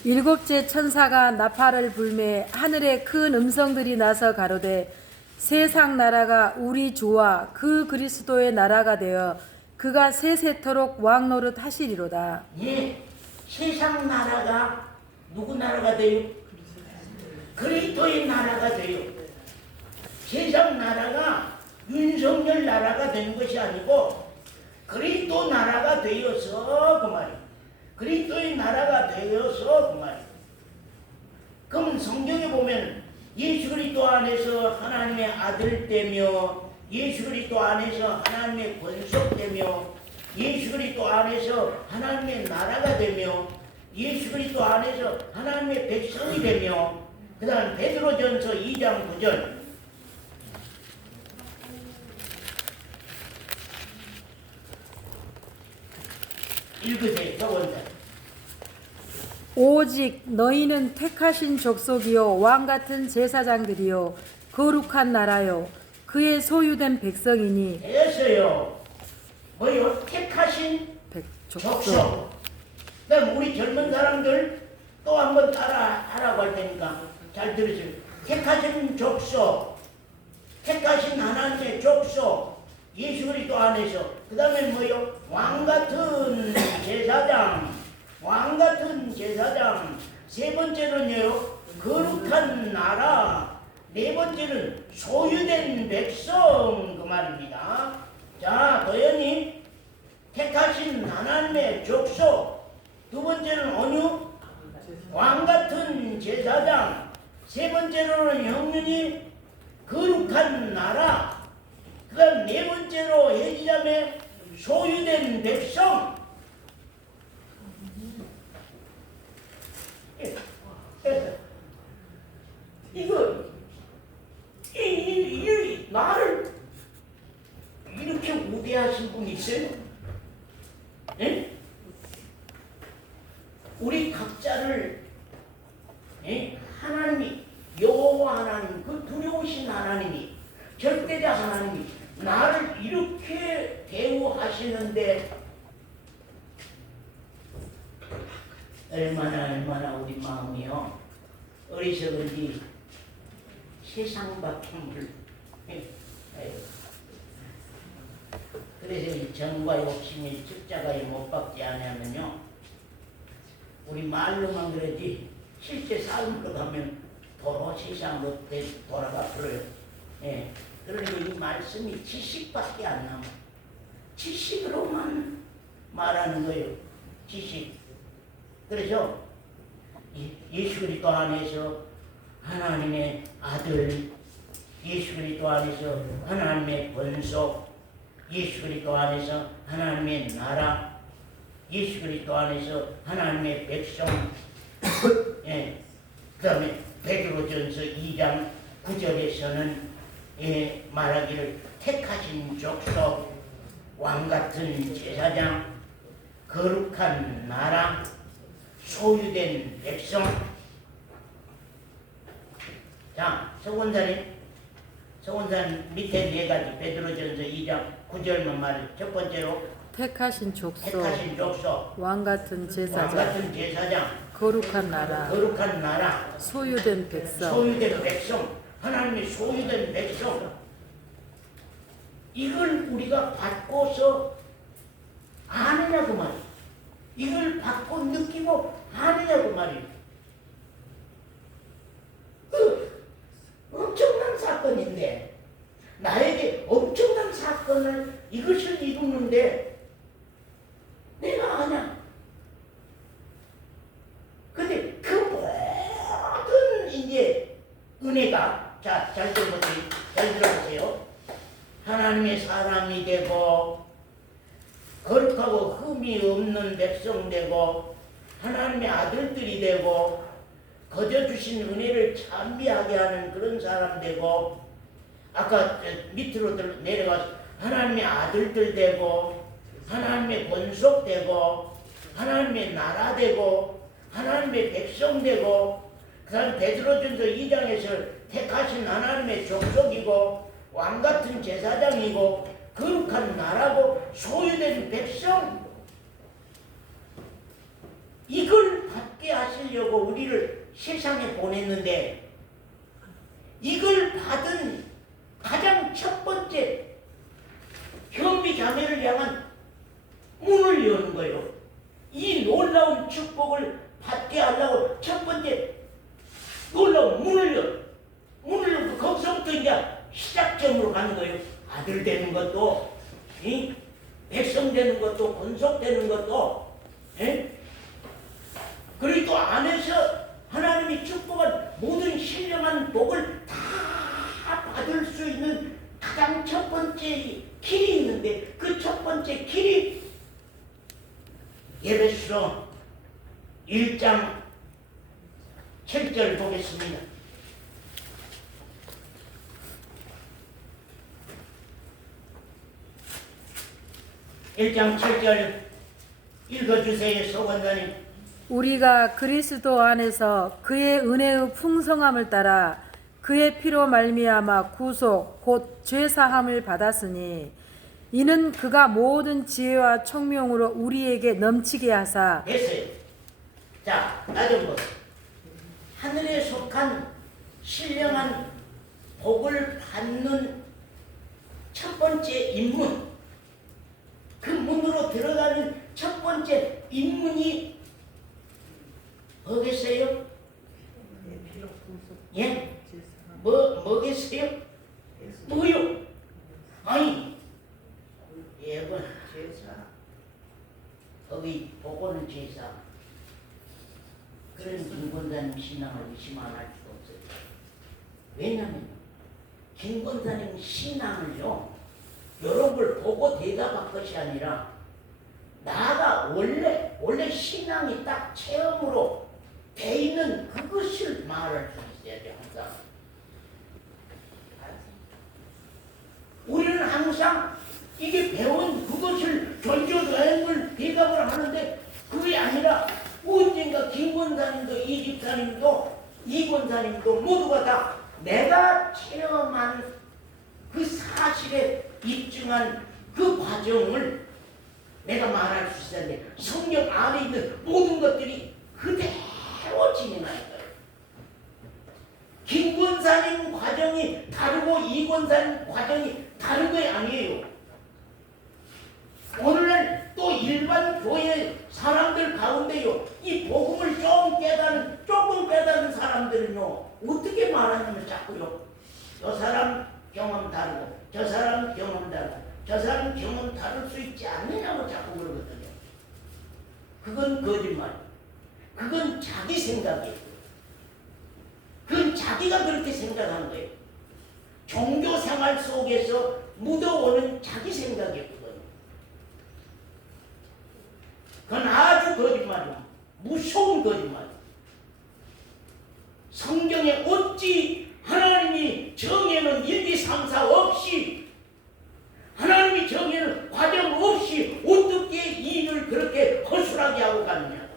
일곱째 천사가 나팔을 불매 하늘에 큰 음성들이 나서 가로되 세상 나라가 우리 주와 그 그리스도의 나라가 되어 그가 세세토록 왕노릇 하시리로다. 예, 세상 나라가 누구 나라가 돼요? 그리스도의 나라가 돼요. 세상 나라가 윤석열 나라가 된 것이 아니고 그리스도 나라가 되어서 그 말이에요. 그리스도의 나라가 되어서 그 말이에요. 그러면 성경에 보면 예수 그리스도 안에서 하나님의 아들 되며 예수 그리스도 안에서 하나님의 권속 되며 예수 그리스도 안에서 하나님의 나라가 되며 예수 그리스도 안에서 하나님의 백성이 되며 그 다음 베드로전서 2장 9절 읽으세요. 저원자 오직 너희는 택하신 족속이요 왕같은 제사장들이요 거룩한 나라요 그의 소유된 백성이니. 됐어요. 뭐요? 택하신 족속. 그다음 우리 젊은 사람들 또 한번 따라하라고 할 테니까 잘 들으세요. 택하신 족속, 택하신 하나님의 족속, 예수 그리스도 안에서. 그 다음에 뭐요? 왕같은 제사장, 왕같은 제사장. 세 번째는요, 거룩한 나라. 네 번째는 소유된 백성. 그 말입니다. 자, 도연이 택하신 하나님의 족속. 두 번째는 어느? 왕같은 제사장. 세 번째로는 영륜이 거룩한 나라. 그 다음 네 번째로 혜지자매 소유된 백성. 이거 나를 이렇게 우대하신 분 있어요? 예? 우리 각자를 하나님이 여호와 하나님, 그 두려우신 하나님이, 절대자 하나님이 나를 이렇게 대우하시는데 얼마나 우리 마음이요 어리석은지 세상 박힌 그래서 이 정과 욕심이 십자가에 못 박지 않으면요 우리 말로만 그러지 실제 삶으로 가면 도로 세상으로 돌아가 버려요. 예. 그러니까 이 말씀이 지식밖에 안 남아. 지식으로만 말하는 거예요. 지식. 그래서 예수 그리스도 안에서 하나님의 아들, 예수 그리스도 안에서 하나님의 권속, 예수 그리스도 안에서 하나님의 나라, 예수 그리스도 안에서 하나님의 백성, 예, 그 다음에 베드로전서 2장 9절에서는 말하기를 택하신 족속, 왕같은 제사장, 거룩한 나라, 소유된 백성. 자, 서원사님 밑에 네 가지 베드로전서 2장 9절만 말해. 첫 번째로 택하신 족속, 택하신 족속, 왕같은 제사장, 왕같은 제사장, 거룩한 나라, 거룩한 나라, 소유된 백성. 소유된 백성, 하나님의 소유된 백성. 이걸 우리가 받고서 아느냐고 말이야. 이걸 받고 느끼고 아느냐고 말이야. 엄청난 사건인데, 나에게 엄청난 사건을 이것을 이루는데 내가 아냐? 근데 그 모든 이제 은혜가, 자, 잘 들어보세요. 하나님의 사람이 되고 거룩하고 흠이 없는 백성 되고 하나님의 아들들이 되고 거저 주신 은혜를 찬미하게 하는 그런 사람 되고, 아까 밑으로 내려가서 하나님의 아들들 되고 하나님의 권속 되고 하나님의 나라 되고 하나님의 백성 되고, 그 다음 베드로전서 2장에서 택하신 하나님의 족속이고 왕같은 제사장이고 거룩한 나라고 소유된 백성, 이걸 받게 하시려고 우리를 세상에 보냈는데, 이걸 받은 가장 첫 번째 형비 자매를 향한 문을 여는 거예요. 이 놀라운 축복을 받게 하려고 첫 번째 놀라운 문을 열고 거기서부터 이제 시작점으로 가는 거예요. 아들 되는 것도, 백성 되는 것도, 권속 되는 것도, 그리고 또 안에서 하나님이 축복한 모든 신령한 복을 다 받을 수 있는 가장 첫 번째 길이 있는데, 그 첫 번째 길이 에베소서 1장 7절 보겠습니다. (1장 7절) 읽어주세요, 소관장님. 우리가 그리스도 안에서 그의 은혜의 풍성함을 따라 그의 피로 말미암아 구속 곧 죄사함을 받았으니, 이는 그가 모든 지혜와 총명으로 우리에게 넘치게 하사. 됐어요. 자, 나 좀 보세요. 하늘에 속한 신령한 복을 받는 첫 번째 인문, 그 문으로 들어가는 첫 번째 인문이 뭐겠어요? 예? 뭐겠어요? 뭐요? 아니, 예번 제사, 거기 보고는 제사. 그런 김권사님 신앙을 의심할 수가 없어요. 왜냐면 김권사님 신앙을요, 여러 걸 보고 대답할 것이 아니라 나가 원래 신앙이 딱 체험으로 돼 있는 그것을 말할 수 있어야 돼. 항상 우리는 항상 이게 배운 그것을 전조여행을 대답을 하는데, 그게 아니라 언젠가 김권사님도 이 집사님도 이 권사님도 모두가 다 내가 체험한 그 사실에 입증한 그 과정을 내가 말할 수 있어야 돼. 성경 안에 있는 모든 것들이 그대로 진행할 거예요. 김권사님 과정이 다르고 이권사님 과정이 다른 게 아니에요. 오늘날 또 일반 교회 사람들 가운데요, 이 복음을 조금 깨달은 사람들은요, 어떻게 말하냐면 자꾸요, 저 사람 경험 다르고 저 사람 경험 다르고 저 사람 경험 다를 수 있지 않느냐고 자꾸 그러거든요. 그건 거짓말. 그건 자기 생각이에요. 그건 자기가 그렇게 생각하는 거예요. 종교 생활 속에서 묻어오는 자기 생각이에요. 그건. 그건 아주 거짓말이야. 무서운 거짓말. 성경에 어찌 하나님이 정해놓은 1, 2, 3, 4 없이 하나님이 정해놓은 과정 없이 어떻게 이 일을 그렇게 허술하게 하고 가느냐고.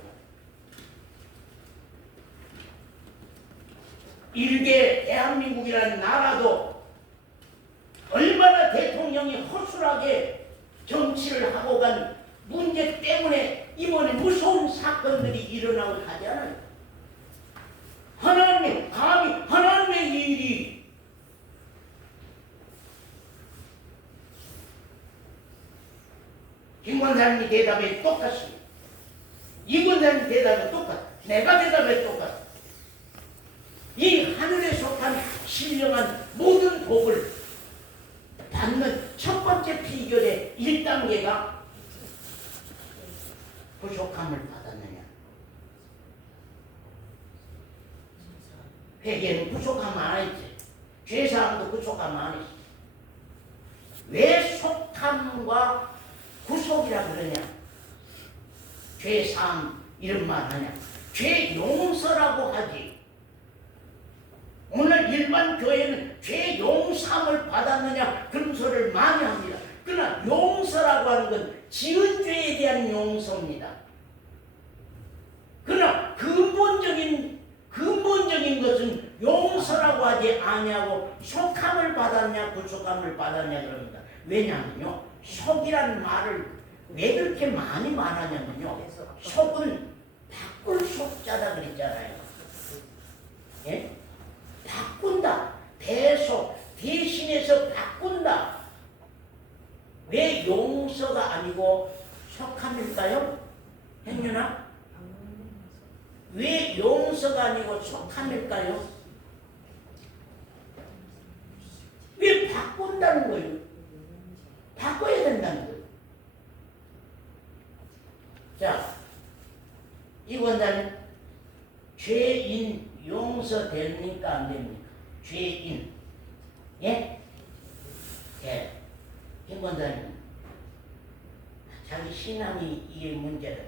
일개 대한민국이라는 나라도 얼마나 대통령이 허술하게 정치를 하고 간 문제 때문에 이번에 무서운 사건들이 일어나고 하잖아요. 하나님의 감히 하나님의 일이 김 권사님이 대답에 똑같습니다. 이 권사님 대답에 똑같아. 내가 대답에 똑같아. 이 하늘에 속한 신령한 모든 복을 받는 첫 번째 비결의 1단계가 부족함을 받았느냐. 회개는 부족함 안 했지. 죄사함도 부족함 안 했지. 왜 속함과 구속이라 그러냐. 죄사함 이런 말 하냐. 죄 용서라고 하지. 오늘 일반 교회는 죄 용서함을 받았느냐 그런 소리를 많이 합니다. 그러나 용서라고 하는 건 지은 죄에 대한 용서입니다. 그러나 근본적인 것은 용서라고 하지 아니하고 속함을 받았냐 구속함을 받았냐 그럽니다. 왜냐하면요, 속이라는 말을 왜 그렇게 많이 말하냐면요, 속은 바꿀 속자다 그랬잖아요. 예? 바꾼다. 대속, 대신해서 바꾼다. 왜 용서가 아니고 속함일까요? 행윤아? 왜 용서가 아니고 속함일까요? 왜 바꾼다는 거예요? 바꿔야 된다는 거예요. 자, 이 원자는 죄인 용서됩니까? 안 됩니까? 죄인. 예? 예. 김 권사님, 자기 신앙이 이게 문제다.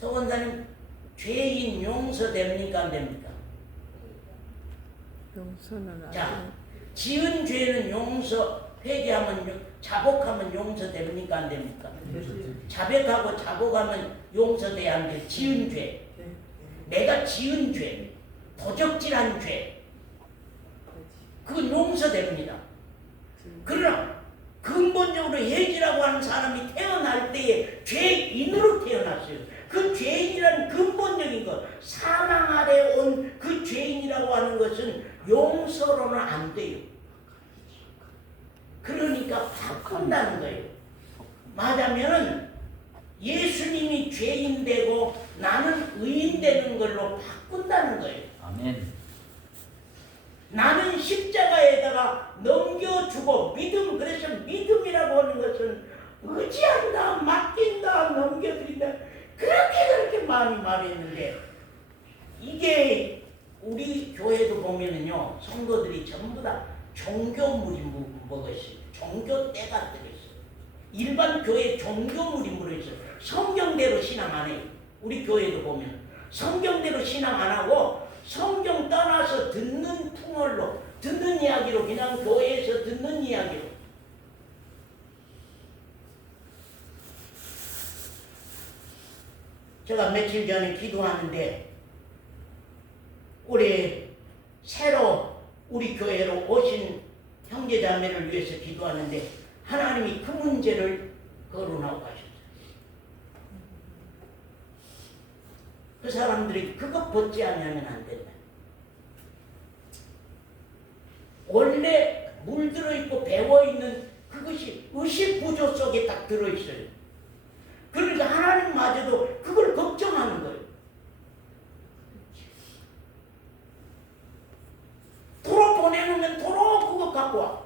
서 권사님, 죄인 용서됩니까? 안 됩니까? 용서는 안 자, 돼. 지은 죄는 용서, 회개하면, 자복하면 용서됩니까? 안 됩니까? 자백하고 자복하면 용서돼야 안 돼. 지은 죄. 내가 지은 죄, 도적질한 죄, 그건 용서됩니다. 그러나 근본적으로 해지라고 하는 사람이 태어날 때에 죄인으로 태어났어요. 그 죄인이라는 근본적인 것, 사망 아래 온 그 죄인이라고 하는 것은 용서로는 안 돼요. 그러니까 바꾼다는 거예요. 말하면은 예수님이 죄인 되고 나는 의인 되는 걸로 바꾼다는 거예요. 아멘. 나는 십자가에다가 넘겨주고 믿음, 그래서 믿음이라고 하는 것은 의지한다, 맡긴다, 넘겨드린다, 그렇게 많이 말했는데, 이게 우리 교회도 보면은요, 성도들이 전부 다 종교물이 먹었어요. 종교 때가 들어있어요. 일반 교회 종교물이 물어있어요. 성경대로 신앙 안 해요. 우리 교회도 보면 성경대로 신앙 안 하고 성경 떠나서 듣는 풍월로, 듣는 이야기로, 그냥 교회에서 듣는 이야기로. 제가 며칠 전에 기도하는데 올해 새로 우리 교회로 오신 형제자매를 위해서 기도하는데 하나님이 그 문제를 거론하고 가셨어요. 그 사람들이 그것 벗지 않으면 안 된다. 원래 물들어 있고 배워 있는 그것이 의식 구조 속에 딱 들어 있어요. 그러니까 하나님마저도 그걸 걱정하는 거예요. 도로 보내놓으면 도로 그거 갖고 와.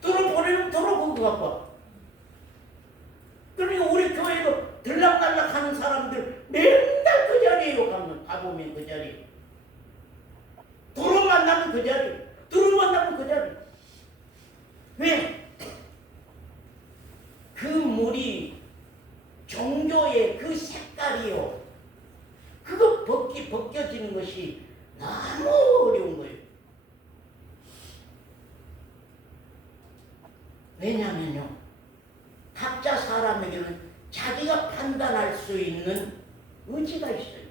도로 보내놓으면 도로 그거 갖고 와. 그러니까 우리 교회도 들락날락 하는 사람들 맨날 그 자리에요. 가보면 그 자리. 도로 만나면 그 자리. 도로 만나면 그 자리. 왜? 그 물이 벗겨지는 것이 너무 어려운 거예요. 왜냐면요, 각자 사람에게는 자기가 판단할 수 있는 의지가 있어요.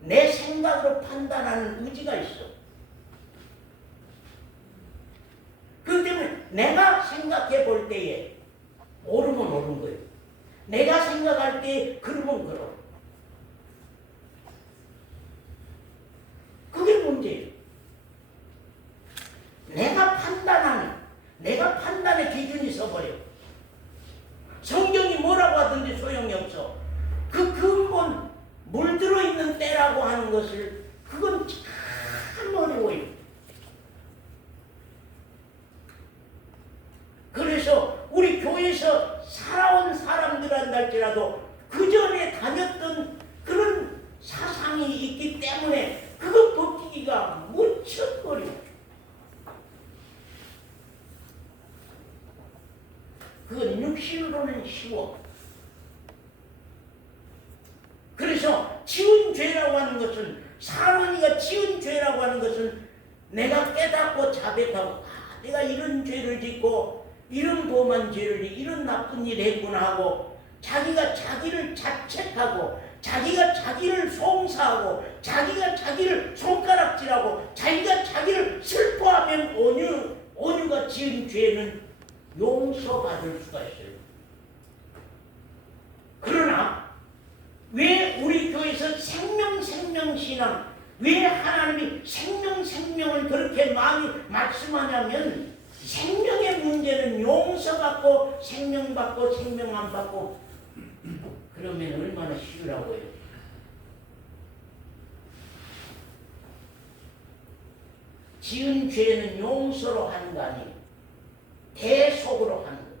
내 생각으로 판단하는 의지가 있어. 그렇기 때문에 내가 생각해 볼 때에 옳으면 옳은 거예요. 내가 생각할 때에 그러면 그러. 그게 문제예요. 내가 판단의 기준이 서버려. 성경이 뭐라고 하든지 소용이 없어. 그 근본 물들어 있는 때라고 하는 것을 그건 참 어려워요. 그래서 우리 교회에서 살아온 사람들한다 할지라도 그 전에 다녔던 그런 사상이 있기 때문에 그거 벗기기가 무척 어려워요. 그건 육신으로는 쉬워. 그래서 지은 죄라고 하는 것은, 사람이가 지은 죄라고 하는 것은 내가 깨닫고 자백하고 내가 이런 죄를 짓고 이런 범한 죄를 이런 나쁜 일 했구나 하고 자기가 자기를 자책하고 자기가 자기를 송사하고 자기가 자기를 손가락질하고 자기가 자기를 슬퍼하면 온유가 지은 죄는 용서받을 수가 있어요. 그러나 왜 우리 교회에서 생명신앙, 왜 하나님이 생명을 그렇게 많이 말씀하냐면 생명의 문제는 용서받고 생명받고 생명 안 받고 그러면 얼마나 쉬우라고요. 지은 죄는 용서로 하는 거 아니에요. 대속으로 하는 거예요.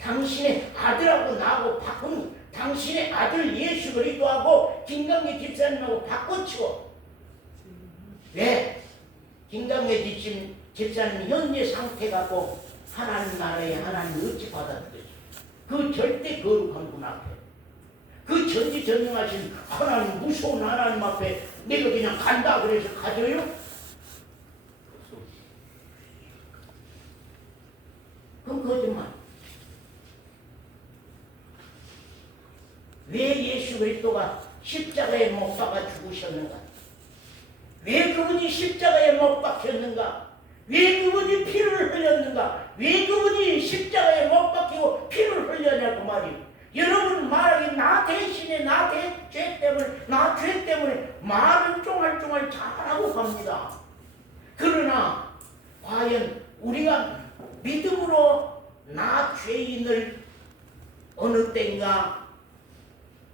당신의 아들하고 나하고 바꾼 당신의 아들 예수 그리스도하고 김강래 집사님하고 바꿔치워. 왜? 김강래 집사님 현재 상태 갖고 하나님 나라에 하나님 어찌 받아들여요? 그 절대 거룩한 분 앞에, 그 전지전능하신 하나님, 무서운 하나님 앞에 내가 그냥 간다 그래서 가져요? 그건 거짓말. 왜 예수 그리스도가 십자가에 못 박아 죽으셨는가? 왜 그분이 십자가에 못 박혔는가? 왜 그분이 피를 흘렸는가? 왜 그분이 십자가에 못 박히고 피를 흘렸냐고 말이에요. 여러분 말하기 나 대신에 나 죄 때문에 말은 쫑알쫑알 잘하고 갑니다. 그러나 과연 우리가 믿음으로 나 죄인을 어느 때인가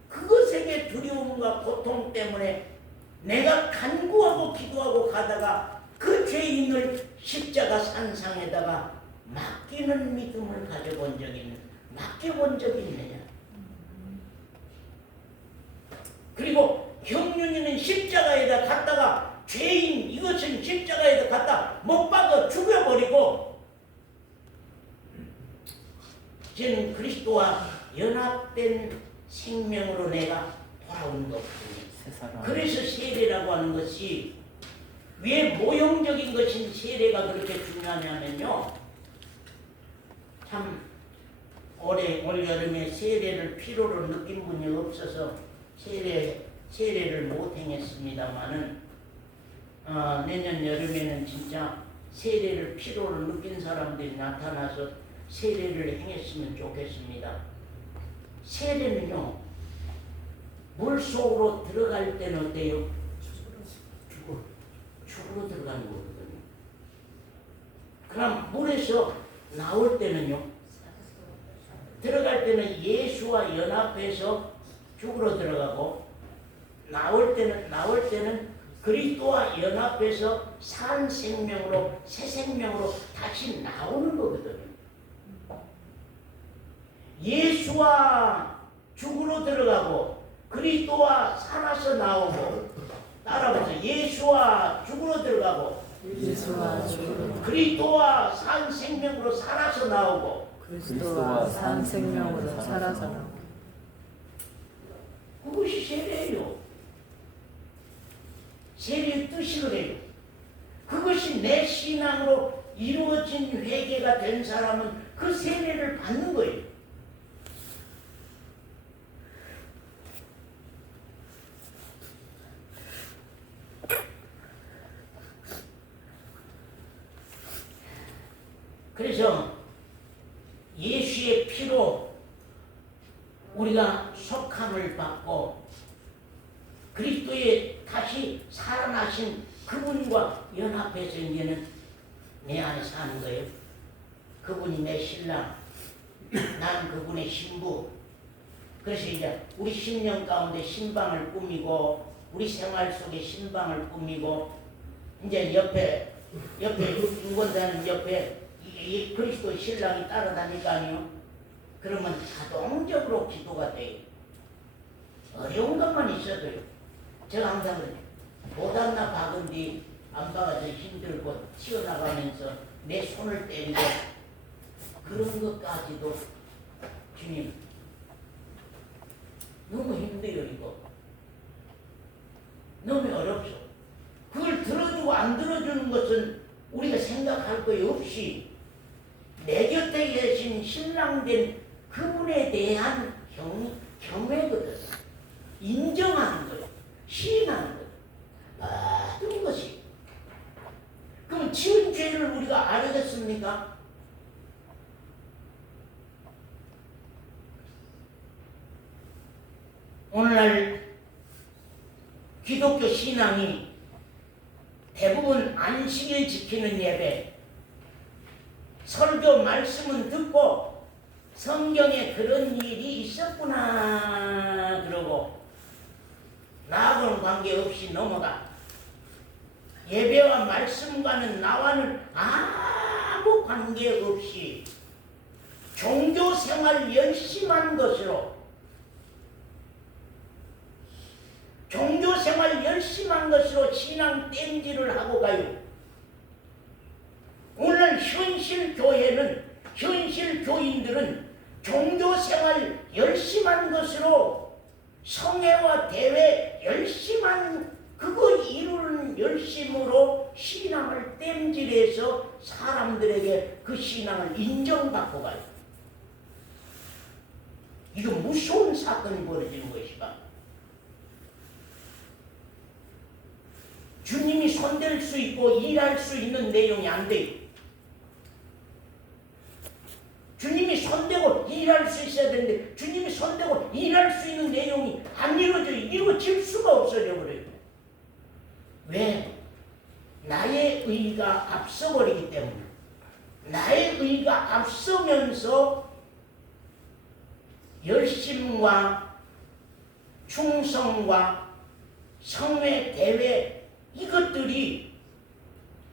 그것에게 두려움과 고통 때문에 내가 간구하고 기도하고 가다가 그 죄인을 십자가 산상에다가 맡기는 믿음을 가져본 적이 맡겨본 적이 있느냐? 그리고 경륜이는 십자가에다 갖다가 죄인 이것은 십자가에다 갖다 못 박아 죽여버리고 저는 그리스도와 연합된 생명으로 내가 돌아온 거거든요. 그래서 세례라고 하는 것이 왜 모형적인 것인 세례가 그렇게 중요하냐면요. 참 올 여름에 세례를 필요로 느낀 분이 없어서 세례를 못 행했습니다마는 내년 여름에는 진짜 세례를 필요로 느낀 사람들이 나타나서 세례를 행했으면 좋겠습니다. 세례는요, 물 속으로 들어갈 때는 어때요? 죽으로 들어가는 거거든요. 그럼 물에서 나올 때는요, 들어갈 때는 예수와 연합해서 죽으로 들어가고 나올 때는 그리스도와 연합해서 산 생명으로 새 생명으로 다시 나오는 거거든요. 예수와 죽으로 들어가고 그리스도와 살아서 나오고 따라보세요. 예수와 죽으로 들어가고 그리스도와 산 생명으로 살아서 나오고 그리스도와 산 생명으로 살아서 나오고 그것이 세례예요. 세례의 뜻이 그래요. 그것이 내 신앙으로 이루어진 회개가 된 사람은 그 세례를 받는 거예요. 그래서 예수의 피로 우리가 속함을 받고 그리스도의 다시 살아나신 그분과 연합해서 이제는 내 안에 사는 거예요. 그분이 내 신랑, 난 그분의 신부. 그래서 이제 우리 심령 가운데 신방을 꾸미고 우리 생활 속에 신방을 꾸미고 이제 옆에 인권사는 옆에 이 그리스도 신랑이 따라다니까요. 그러면 자동적으로 기도가 돼요. 어려운 것만 있어도요. 제가 항상 그래요. 보답나 박은 뒤 안 박아서 힘들고 튀어나가면서 내 손을 때리고 그런 것까지도 주님 너무 힘들어요. 이거 너무 어렵죠. 그걸 들어주고 안 들어주는 것은 우리가 생각할 거 없이 내 곁에 계신 신랑된 그분에 대한 경외거든. 인정하는 거예요. 시인하는 거예요. 모든 것이. 그럼 지은 죄를 우리가 알겠습니까? 오늘날 기독교 신앙이 대부분 안식일 지키는 예배, 설교 말씀은 듣고 성경에 그런 일이 있었구나 그러고 나하고는 관계없이 넘어가. 예배와 말씀과는 나와는 아무 관계없이 종교생활 열심한 것으로 신앙 땜질을 하고 가요. 오늘 현실 교회는, 현실 교인들은 종교생활 열심한 것으로 성회와 대회 열심한 그거 이루는 열심으로 신앙을 땜질해서 사람들에게 그 신앙을 인정받고 가요. 이거 무서운 사건이 벌어지는 것이다. 주님이 손댈 수 있고 일할 수 있는 내용이 안 돼요. 주님이 손대고 일할 수 있어야 되는데 주님이 손대고 일할 수 있는 내용이 안 이루어져요. 이루어질 수가 없어져 버려요. 왜? 나의 의가 앞서버리기 때문에. 나의 의가 앞서면서 열심과 충성과 성회, 대회 이것들이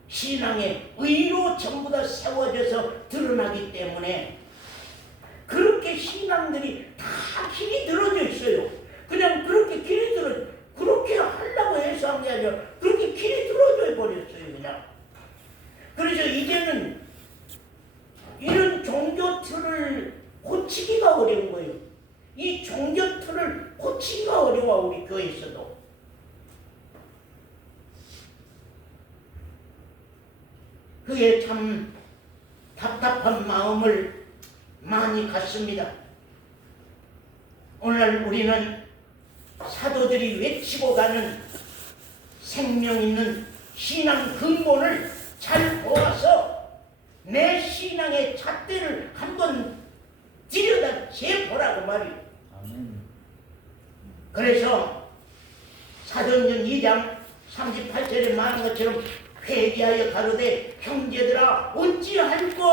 신앙의 의로 전부 다 세워져서 드러나기 때문에 그렇게 신앙들이 다 길이 들어져 있어요. 그냥 그렇게 길이 그렇게 하려고 해서 한 게 아니라 그렇게 길이 들어져 버렸어요. 그냥. 그래서 이제는 이런 종교 틀을 고치기가 어려운 거예요. 이 종교 틀을 고치기가 어려워. 우리 교회에서도. 그게 참 답답한 마음을 많이 갖습니다. 오늘 우리는 사도들이 외치고 가는 생명 있는 신앙 근본을 잘 보아서 내 신앙의 잣대를 한번 들여다 재보라고 말이에요. 그래서 사도행전 2장 38절에 말한 것처럼 회개하여 가로되 형제들아 어찌할꼬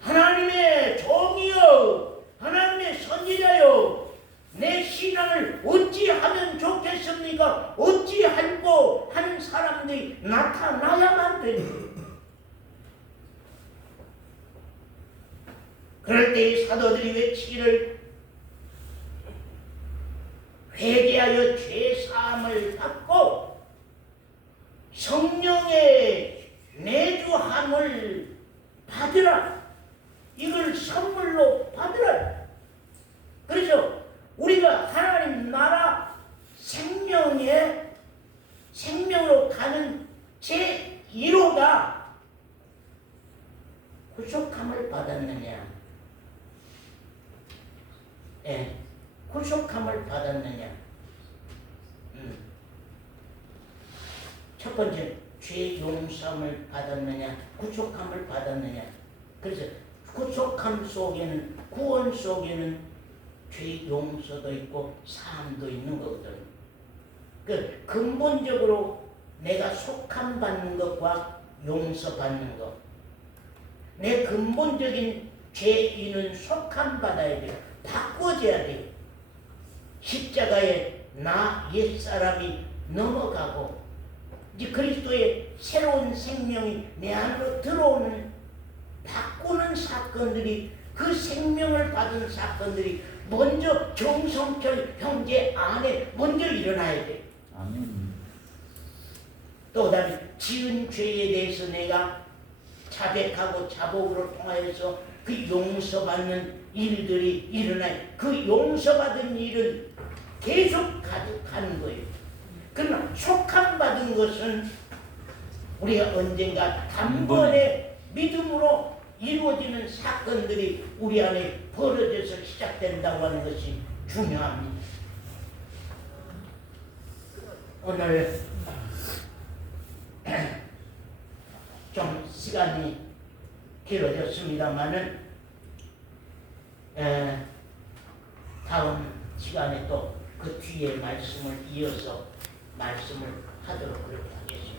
하나님의 종이여 하나님의 선지자여 내 신앙을 어찌하면 좋겠습니까? 어찌할꼬 하는 사람들이 나타나야만 됩니다. 그럴 때 사도들이 외치기를 회개하여 죄사함을 받고 성령의 내주함을 받으라. 이걸 선물로 받으라. 구속함을 받았느냐? 첫 번째, 죄 용서함을 받았느냐? 구속함을 받았느냐? 그래서 구속함 속에는, 구원 속에는 죄 용서도 있고 사함도 있는 거거든. 그 근본적으로 내가 속함 받는 것과 용서받는 것, 내 근본적인 죄인은 속함 받아야 돼요. 바꿔줘야 돼요. 십자가에 나 옛사람이 넘어가고 이제 그리스도의 새로운 생명이 내 안으로 들어오는, 바꾸는 사건들이, 그 생명을 받은 사건들이 먼저 정성철 형제 안에 먼저 일어나야 돼. 아멘. 또 그다음에 지은 죄에 대해서 내가 자백하고 자복으로 통하여서 그 용서받는 일들이 일어나요. 그 용서받은 일은 계속 가득하는 거예요. 그러나 속함받은 것은 우리가 언젠가 단번에 믿음으로 이루어지는 사건들이 우리 안에 벌어져서 시작된다고 하는 것이 중요합니다. 오늘 좀 시간이 길어졌습니다만은 다음 시간에 또 그 뒤에 말씀을 이어서 말씀을 하도록 그렇게 하겠습니다.